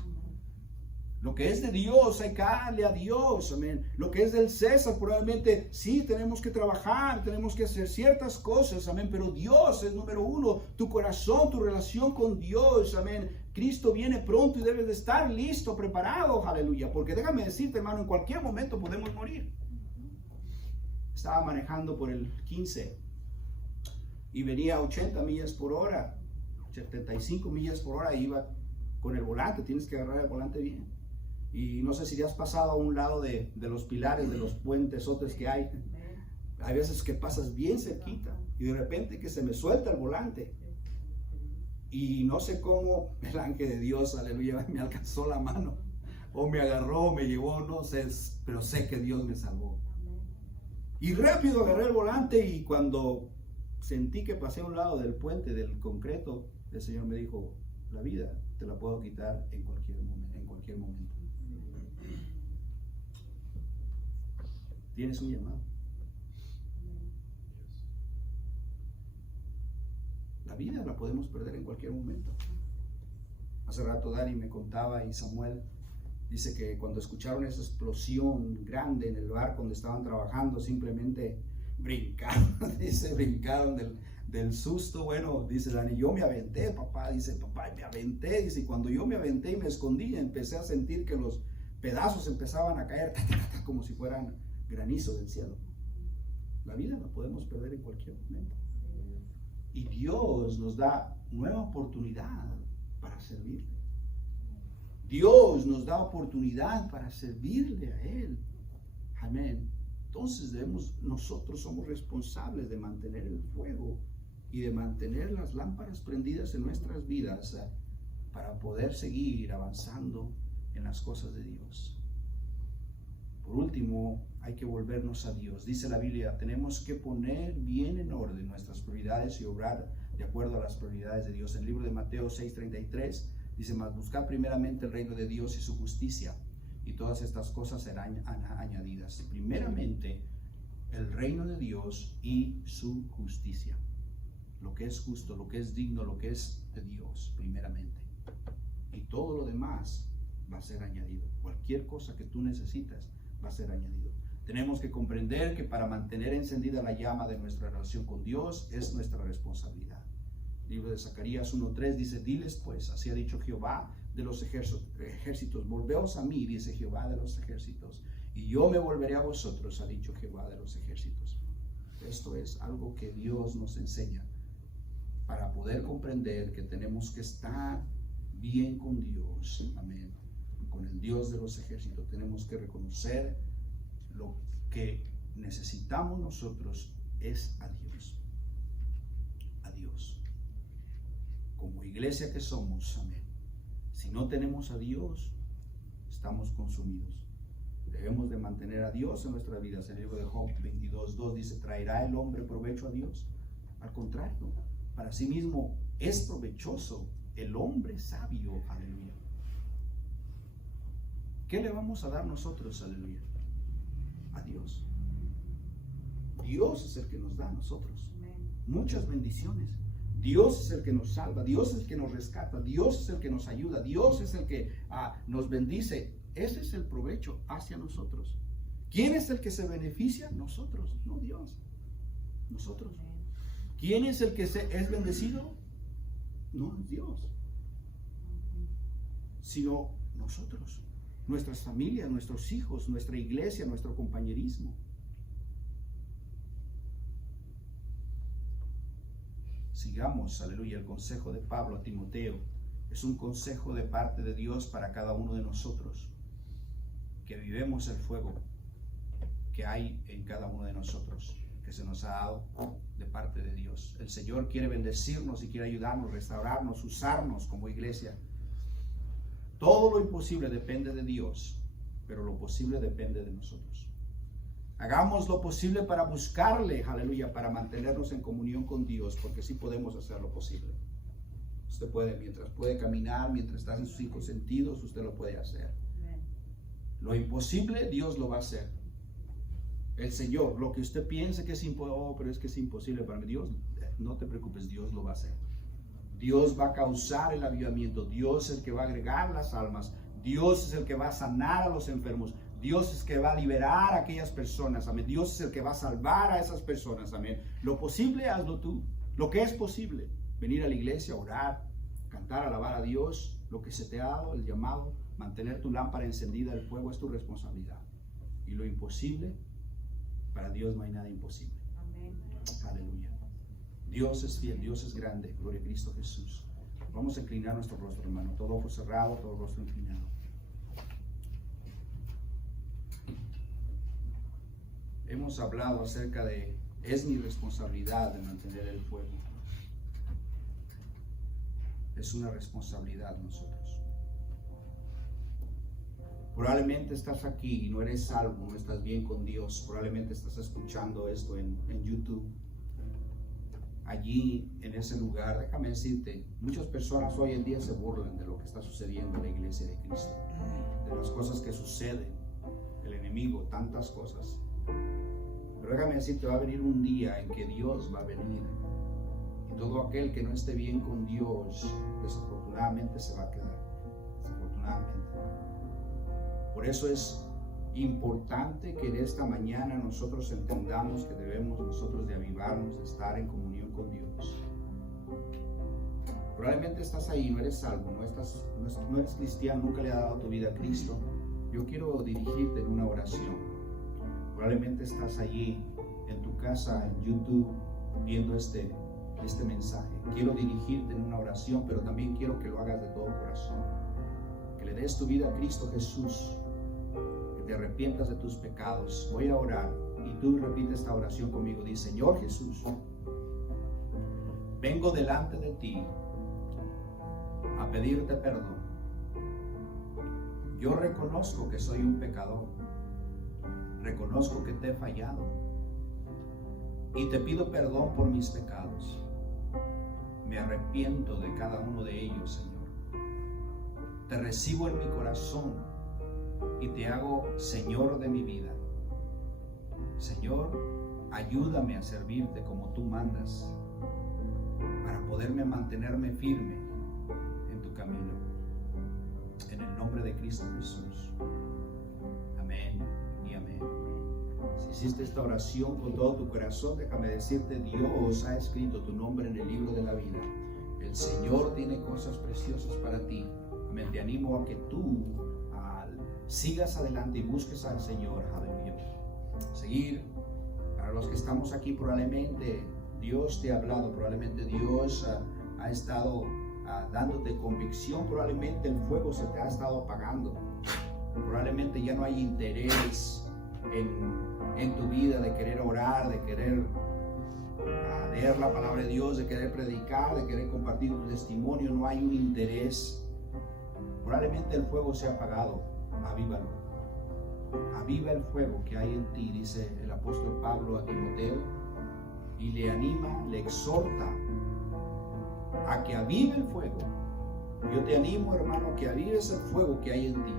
Lo que es de Dios hay que darle a Dios, amén. Lo que es del César, probablemente sí tenemos que trabajar, tenemos que hacer ciertas cosas, amén. Pero Dios es número uno, tu corazón, tu relación con Dios, amén. Cristo viene pronto y debes de estar listo, preparado, aleluya. Porque déjame decirte, hermano, en cualquier momento podemos morir. Estaba manejando por el 15 y venía a 80 millas por hora, 75 millas por hora, y iba con el volante, tienes que agarrar el volante bien. Y no sé si ya has pasado a un lado de los pilares, de los puentes otros que hay. Hay veces que pasas bien cerquita y de repente que se me suelta el volante. Y no sé cómo el ángel de Dios, aleluya, me alcanzó la mano. O me agarró, me llevó, no sé, pero sé que Dios me salvó. Y rápido agarré el volante y cuando sentí que pasé a un lado del puente, del concreto, el Señor me dijo, la vida te la puedo quitar en cualquier momento. Tienes un llamado. La vida la podemos perder en cualquier momento. Hace rato Dani me contaba y Samuel dice que cuando escucharon esa explosión grande en el bar donde estaban trabajando, simplemente brincaron, dice, brincaron del susto. Bueno, dice Dani, yo me aventé, papá, me aventé, dice, y cuando yo me aventé y me escondí, empecé a sentir que los pedazos empezaban a caer, como si fueran granizo del cielo. La vida la podemos perder en cualquier momento. Y Dios nos da nueva oportunidad para servirle. Dios nos da oportunidad para servirle a Él. Amén. Entonces nosotros somos responsables de mantener el fuego y de mantener las lámparas prendidas en nuestras vidas para poder seguir avanzando en las cosas de Dios. Por último, hay que volvernos a Dios. Dice la Biblia, tenemos que poner bien en orden nuestras prioridades y obrar de acuerdo a las prioridades de Dios. En el libro de Mateo 6:33 dice, mas buscad primeramente el reino de Dios y su justicia, y todas estas cosas serán añadidas. Primeramente, el reino de Dios y su justicia. Lo que es justo, lo que es digno, lo que es de Dios, primeramente. Y todo lo demás va a ser añadido. Cualquier cosa que tú necesitas va a ser añadido. Tenemos que comprender que para mantener encendida la llama de nuestra relación con Dios es nuestra responsabilidad. El libro de Zacarías 1:3 dice, diles pues, así ha dicho Jehová de los ejércitos, volveos a mí, dice Jehová de los ejércitos, y yo me volveré a vosotros, ha dicho Jehová de los ejércitos. Esto es algo que Dios nos enseña para poder comprender que tenemos que estar bien con Dios. Amén. Con el Dios de los ejércitos tenemos que reconocer lo que necesitamos nosotros es a Dios. A Dios. Como iglesia que somos, amén. Si no tenemos a Dios, estamos consumidos. Debemos de mantener a Dios en nuestras vidas. El libro de Job 22:2 dice, ¿traerá el hombre provecho a Dios? Al contrario, para sí mismo es provechoso el hombre sabio. Aleluya. ¿Qué le vamos a dar nosotros? Aleluya. A Dios. Dios es el que nos da a nosotros muchas bendiciones. Dios es el que nos salva, Dios es el que nos rescata, Dios es el que nos ayuda, Dios es el que nos bendice. Ese es el provecho hacia nosotros. ¿Quién es el que se beneficia? Nosotros, no Dios. Nosotros. ¿Quién es el que es bendecido? No es Dios, sino nosotros, nuestras familias, nuestros hijos, nuestra iglesia, nuestro compañerismo. Sigamos, aleluya, el consejo de Pablo a Timoteo. Es un consejo de parte de Dios para cada uno de nosotros. Que vivemos el fuego que hay en cada uno de nosotros, que se nos ha dado de parte de Dios. El Señor quiere bendecirnos y quiere ayudarnos, restaurarnos, usarnos como iglesia. Todo lo imposible depende de Dios, pero lo posible depende de nosotros. Hagamos lo posible para buscarle, aleluya, para mantenernos en comunión con Dios, porque sí podemos hacer lo posible. Usted puede, mientras puede caminar, mientras está en sus 5 sentidos, usted lo puede hacer. Lo imposible, Dios lo va a hacer. El Señor, lo que usted piense que es imposible, pero es que es imposible para mí, Dios, no te preocupes, Dios lo va a hacer. Dios va a causar el avivamiento, Dios es el que va a agregar las almas, Dios es el que va a sanar a los enfermos, Dios es el que va a liberar a aquellas personas, amén. Dios es el que va a salvar a esas personas, amén. Lo posible, hazlo tú. Lo que es posible, venir a la iglesia, orar, cantar, alabar a Dios, lo que se te ha dado, el llamado, mantener tu lámpara encendida, el fuego es tu responsabilidad. Y lo imposible, para Dios no hay nada imposible. Amén. Aleluya. Dios es fiel, Dios es grande, gloria a Cristo Jesús. Vamos a inclinar nuestro rostro, hermano, todo ojo cerrado, todo rostro inclinado. Hemos hemos hablado acerca de, es mi responsabilidad de mantener el fuego. Es una responsabilidad nosotros. Probablemente estás aquí y no eres salvo, no estás bien con Dios. Probablemente estás escuchando esto en YouTube. Allí, en ese lugar, déjame decirte, muchas personas hoy en día se burlan de lo que está sucediendo en la iglesia de Cristo, de las cosas que suceden, el enemigo, tantas cosas. Pero déjame decirte, va a venir un día en que Dios va a venir y todo aquel que no esté bien con Dios, desafortunadamente se va a quedar, desafortunadamente. Por eso es importante que en esta mañana nosotros entendamos que debemos nosotros de avivarnos, de estar en comunión con Dios. Probablemente estás ahí, no eres salvo, no eres cristiano, nunca le has dado tu vida a Cristo. Yo quiero dirigirte en una oración. Probablemente estás allí en tu casa, en YouTube, viendo este mensaje. Quiero dirigirte en una oración, pero también quiero que lo hagas de todo corazón. Que le des tu vida a Cristo Jesús. Te arrepientas de tus pecados. Voy a orar y tú repites esta oración conmigo. Dice: Señor Jesús, vengo delante de ti a pedirte perdón. Yo reconozco que soy un pecador, reconozco que te he fallado y te pido perdón por mis pecados. Me arrepiento de cada uno de ellos, Señor. Te recibo en mi corazón y te hago Señor de mi vida. Señor, ayúdame a servirte como tú mandas, para poderme mantenerme firme en tu camino. En el nombre de Cristo Jesús. Amén y amén. Si hiciste esta oración con todo tu corazón, déjame decirte, Dios ha escrito tu nombre en el libro de la vida. El Señor tiene cosas preciosas para ti. Amén. Te animo a que tú sigas adelante y busques al Señor. Aleluya. Seguir. Para los que estamos aquí, probablemente Dios te ha hablado, probablemente Dios ha estado dándote convicción, probablemente el fuego se te ha estado apagando, probablemente ya no hay interés en tu vida de querer orar, de querer leer la palabra de Dios, de querer predicar, de querer compartir tu testimonio. No hay un interés. Probablemente el fuego se ha apagado. Avívalo. Aviva el fuego que hay en ti, dice el apóstol Pablo a Timoteo, y le anima, le exhorta a que avive el fuego. Yo te animo, hermano, que avives el fuego que hay en ti.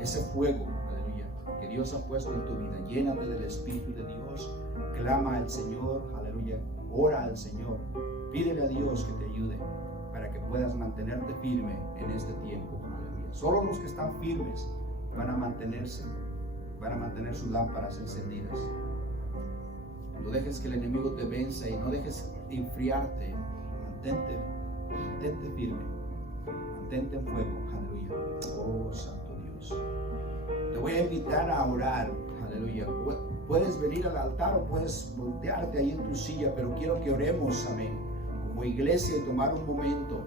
Ese fuego, aleluya, que Dios ha puesto en tu vida. Llénate del Espíritu de Dios. Clama al Señor, aleluya. Ora al Señor. Pídele a Dios que te ayude para que puedas mantenerte firme en este tiempo. Solo los que están firmes van a mantener sus lámparas encendidas. No dejes que el enemigo te venza y no dejes enfriarte. Mantente firme. Mantente en fuego. Aleluya. Oh, Santo Dios. Te voy a invitar a orar. Aleluya. Puedes venir al altar o puedes voltearte ahí en tu silla, pero quiero que oremos, amén, como iglesia, y tomar un momento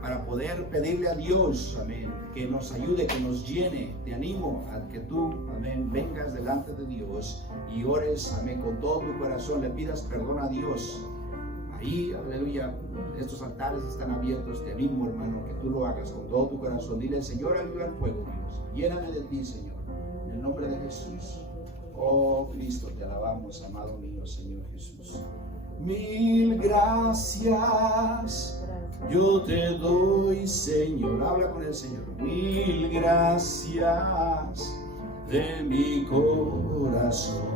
para poder pedirle a Dios, amén, que nos ayude, que nos llene. Te animo a que tú, amén, vengas delante de Dios y ores, amén, con todo tu corazón, le pidas perdón a Dios. Ahí, aleluya, estos altares están abiertos. Te animo, hermano, que tú lo hagas con todo tu corazón. Dile: Señor, aviva el fuego, Dios. Lléname de ti, Señor, en el nombre de Jesús. Oh, Cristo, te alabamos, amado mío, Señor Jesús. Mil gracias yo te doy, Señor. Habla con el Señor. Mil gracias de mi corazón.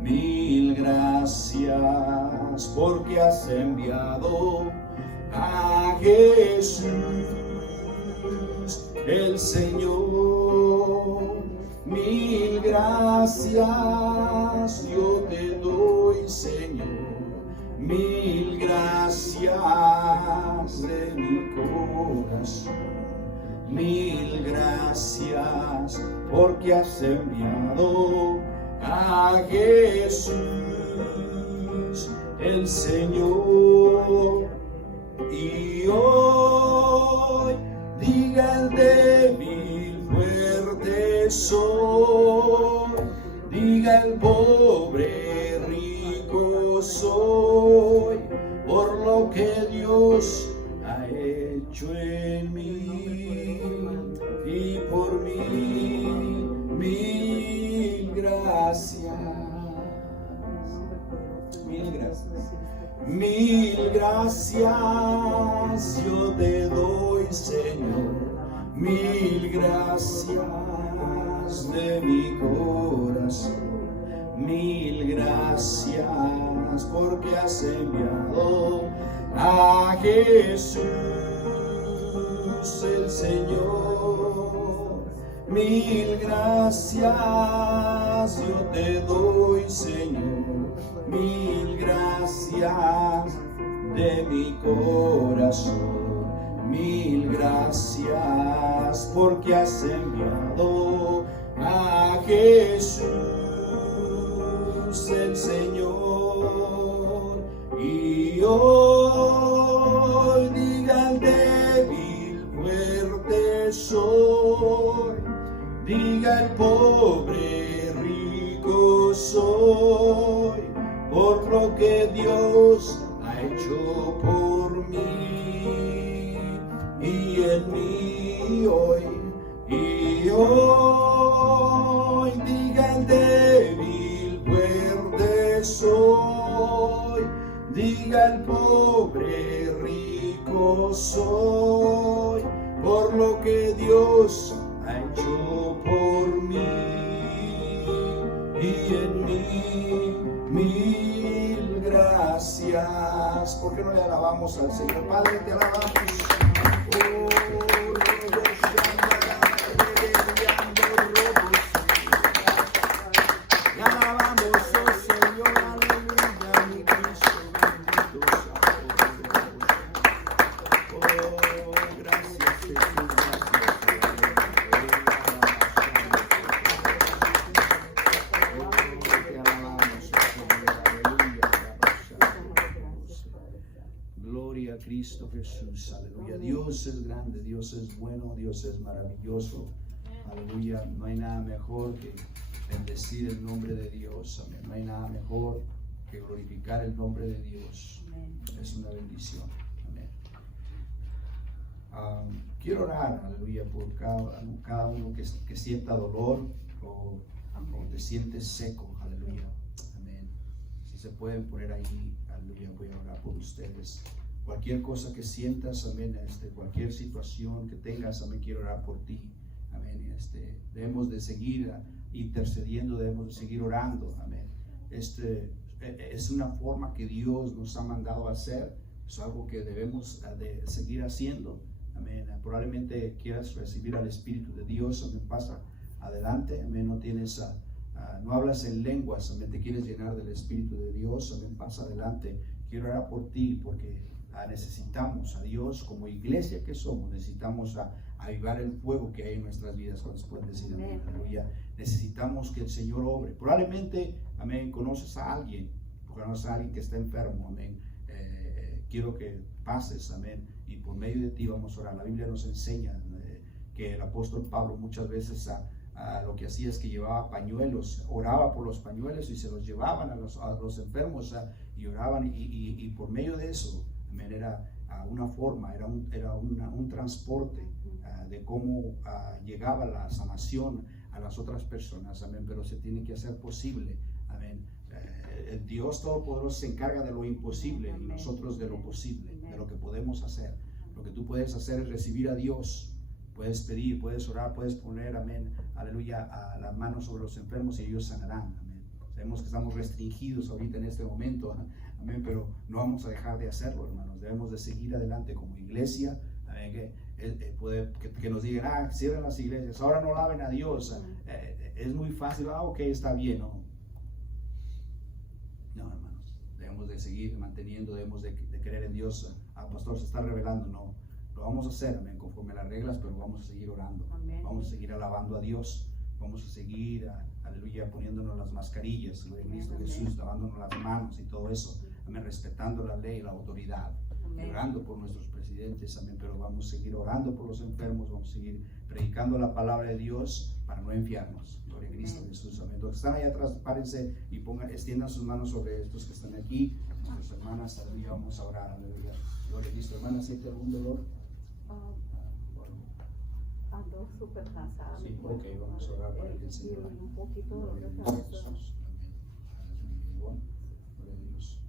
Mil gracias porque has enviado a Jesús, el Señor. Mil gracias yo te doy, Señor. Mil gracias de mi corazón. Mil gracias porque has enviado a Jesús, el Señor. Y hoy diga el débil: fuerte soy. diga el pobre, rico soy, por lo que Dios ha hecho en mí, y por mí, mil gracias. Mil gracias. Mil gracias yo te doy, Señor. Mil gracias de mi corazón. Mil gracias porque has enviado a Jesús el Señor. Mil gracias yo te doy, Señor. Mil gracias de mi corazón. Mil gracias porque has enviado a Jesús el Señor. Y hoy diga el débil, fuerte soy. Diga el pobre, rico soy, por lo que Dios ha hecho por mí y en mí hoy. Y hoy diga el débil, fuerte soy. Diga el pobre, rico soy, por lo que Dios ha hecho por mí y en mí, mil gracias. ¿Por qué no le alabamos al Señor? Padre, te alabamos. Te alabamos, oh Señor, aleluya, mi Cristo bendito. Oh, gracias, Jesús, gloria a Cristo Jesús, aleluya. Dios es grande, Dios es bueno, Dios es maravilloso, aleluya. No hay nada mejor que bendecir el nombre de Dios, amén. No hay nada mejor que glorificar el nombre de Dios. Es una bendición, amén. Quiero orar, aleluya, por cada uno que sienta dolor o te sientes seco, aleluya, amén. Si se pueden poner ahí, aleluya, voy a orar por ustedes. Cualquier cosa que sientas, amén, cualquier situación que tengas, amén, quiero orar por ti, amén. Debemos de seguir intercediendo, debemos de seguir orando, amén. Es una forma que Dios nos ha mandado a hacer, es algo que debemos de seguir haciendo, amén. Probablemente quieras recibir al Espíritu de Dios, amén, pasa adelante, amén. No hablas en lenguas, amén, te quieres llenar del Espíritu de Dios, amén, pasa adelante. Quiero orar por ti porque necesitamos a Dios como iglesia que somos, necesitamos avivar el fuego que hay en nuestras vidas. Cuando se pueden decir amén, aleluya. Necesitamos que el Señor obre. Probablemente, amén, conoces a alguien que está enfermo, amén. Quiero que pases, amén, y por medio de ti vamos a orar. La Biblia nos enseña que el apóstol Pablo muchas veces lo que hacía es que llevaba pañuelos, oraba por los pañuelos y se los llevaban a los enfermos y oraban, y por medio de eso, amén, era una forma, era un transporte de cómo llegaba la sanación a las otras personas, amén. Pero se tiene que hacer posible, amén. El Dios Todopoderoso se encarga de lo imposible y nosotros de lo posible, de lo que podemos hacer. Lo que tú puedes hacer es recibir a Dios. Puedes pedir, puedes orar, puedes poner, amén, aleluya, a las manos sobre los enfermos y ellos sanarán, amén. Sabemos que estamos restringidos ahorita en este momento, amén, pero no vamos a dejar de hacerlo, hermanos. Debemos de seguir adelante como iglesia, amén, que nos digan, cierren las iglesias, ahora no alaben a Dios, es muy fácil, ok, está bien, no, hermanos, debemos de seguir manteniendo, debemos de creer en Dios. Pastor, se está revelando, no. Lo vamos a hacer, amén, conforme a las reglas, pero vamos a seguir orando, amén. Vamos a seguir alabando a Dios, vamos a seguir, aleluya, poniéndonos las mascarillas, lo de Cristo Jesús, lavándonos las manos y todo eso, amén, respetando la ley y la autoridad, orando por nuestros presidentes, amén, pero vamos a seguir orando por los enfermos, vamos a seguir predicando la palabra de Dios para no enfiarnos. Gloria a Cristo Jesús, amén. Los que están allá atrás, párense y extiendan sus manos sobre estos que están aquí, nuestras hermanas, aleluya, vamos a orar, aleluya. Gloria a Cristo, hermana, ¿siente algún dolor? Ando súper cansada. Sí, ok, vamos a orar para que el Señor. Un poquito de Gloria a cabeza. Jesús, amén. Gloria a Dios.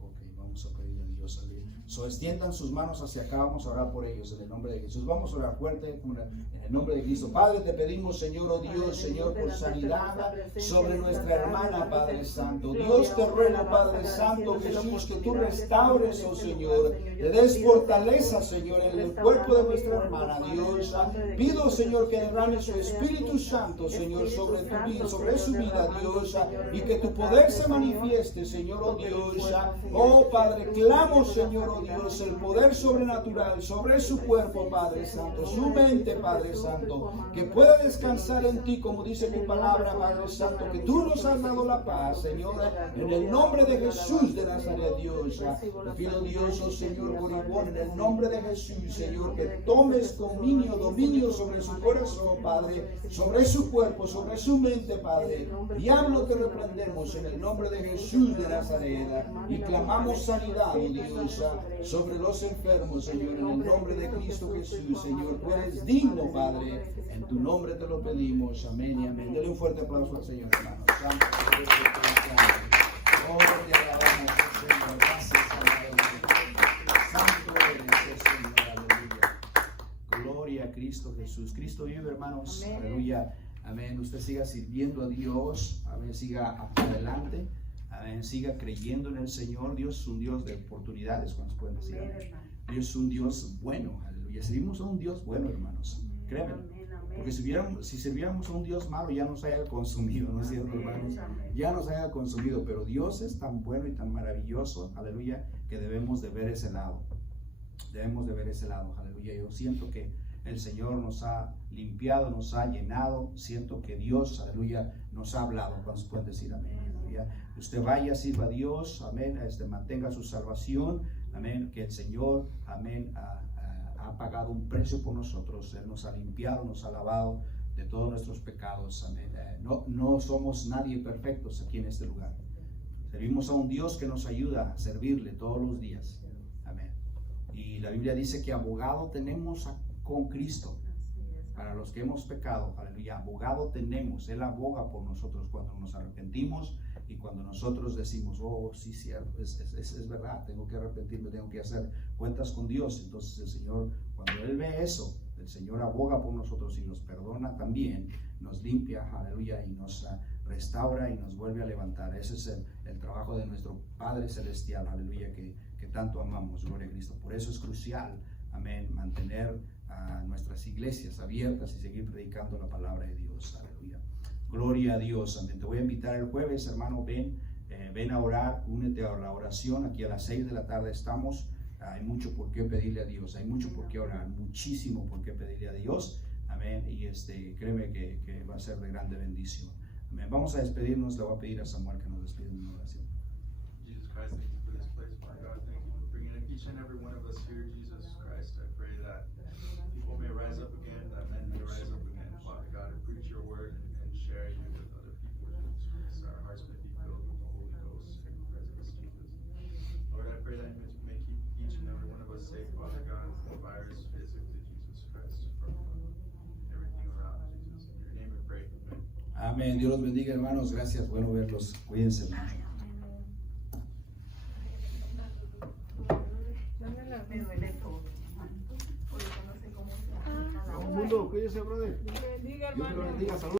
Ok, vamos a pedirle a Dios, aleluya. So, extiendan sus manos hacia acá, vamos a orar por ellos en el nombre de Jesús. Vamos a orar fuerte en el nombre de Cristo. Padre, te pedimos, Señor, oh Dios, Señor, por sanidad sobre nuestra hermana, Padre Santo. Dios, te ruego, Padre Santo, Jesús, que tú restaures, oh Señor, le des fortaleza, Señor, en el cuerpo de nuestra hermana, Dios. Pido, Señor, que derrame su Espíritu Santo, Señor, sobre tu vida, sobre su vida, Dios, y que tu poder se manifieste, Señor, oh Dios. Oh Padre, clamo, Señor, oh Dios, el poder sobrenatural sobre su cuerpo, Padre Santo, su mente, Padre Santo, que pueda descansar en ti, como dice tu palabra, Padre Santo, que tú nos has dado la paz, Señor, en el nombre de Jesús de Nazaret, Dios. Te pido, Dios, oh Señor, en el nombre de Jesús, Señor, que tomes dominio sobre su corazón, Padre, sobre su cuerpo, sobre su mente, Padre. Diablo, te reprendemos en el nombre de Jesús de Nazaret y clamamos sanidad, oh Dios, sobre los enfermos, Señor, en el nombre de Cristo Jesús, Señor. Tú eres digno, Padre, en tu nombre te lo pedimos, amén y amén. Dele un fuerte aplauso al Señor, hermano. Santo, oh, te alabamos, oh Señor, gracias, Santo eres, oh Señor, aleluya. Gloria a Cristo Jesús. Cristo vive, hermanos, aleluya, amén. Usted siga sirviendo a Dios, amén, siga adelante. Amén. Siga creyendo en el Señor. Dios es un Dios de oportunidades, cuando se pueden decir. Dios es un Dios bueno, aleluya. Servimos a un Dios bueno, hermanos. Créanme. Porque si sirviéramos a un Dios malo, ya nos haya consumido, ¿no es cierto, hermanos? Ya nos haya consumido. Pero Dios es tan bueno y tan maravilloso, aleluya, que debemos de ver ese lado. Debemos de ver ese lado, aleluya. Yo siento que el Señor nos ha limpiado, nos ha llenado. Siento que Dios, aleluya, nos ha hablado. Cuando se pueden decir amén. Usted vaya, sirva a Dios, amén, mantenga su salvación, amén, que el Señor, amén, ha pagado un precio por nosotros. Él nos ha limpiado, nos ha lavado de todos nuestros pecados, amén. No somos nadie perfectos aquí en este lugar. Servimos a un Dios que nos ayuda a servirle todos los días, amén. Y la Biblia dice que abogado tenemos con Cristo. Para los que hemos pecado, aleluya, abogado tenemos. Él aboga por nosotros cuando nos arrepentimos y cuando nosotros decimos, oh, sí, cierto, es verdad, tengo que arrepentirme, tengo que hacer cuentas con Dios. Entonces el Señor, cuando Él ve eso, el Señor aboga por nosotros y nos perdona también, nos limpia, aleluya, y nos restaura y nos vuelve a levantar. Ese es el trabajo de nuestro Padre Celestial, aleluya, que tanto amamos, gloria a Cristo. Por eso es crucial, amén, mantener a nuestras iglesias abiertas y seguir predicando la palabra de Dios, aleluya. Gloria a Dios, amén. Te voy a invitar el jueves, hermano, ven a orar, únete a la oración. Aquí a las 6 de la tarde estamos. Hay mucho por qué pedirle a Dios, hay mucho por qué orar, muchísimo por qué pedirle a Dios, amén. Y créeme que va a ser de grande bendición, amén. Vamos a despedirnos. Le voy a pedir a Samuel que nos despida en una oración. Jesus Christ, thank you for this place, my God. Thank you for bringing each and every one of us here, Jesus Christ. I pray that people may rise up again, that men may rise up again, Father God, and preach your word and share you with other people, Jesus Christ. Our hearts may be filled with the Holy Ghost and presence, Jesus. Lord, I pray that you may keep each and every one of us safe, Father God, from the virus physically, Jesus Christ, from everything around, Jesus. In your name we pray. Amén. Amen. Dios los bendiga, hermanos. Gracias. Bueno verlos. Cuídense mucho. Me duele todo, hermano. Por eso no sé cómo se llama. Todo el mundo, cuídense, brother. Bendiga, Dios te lo hermano. bendiga. Salud.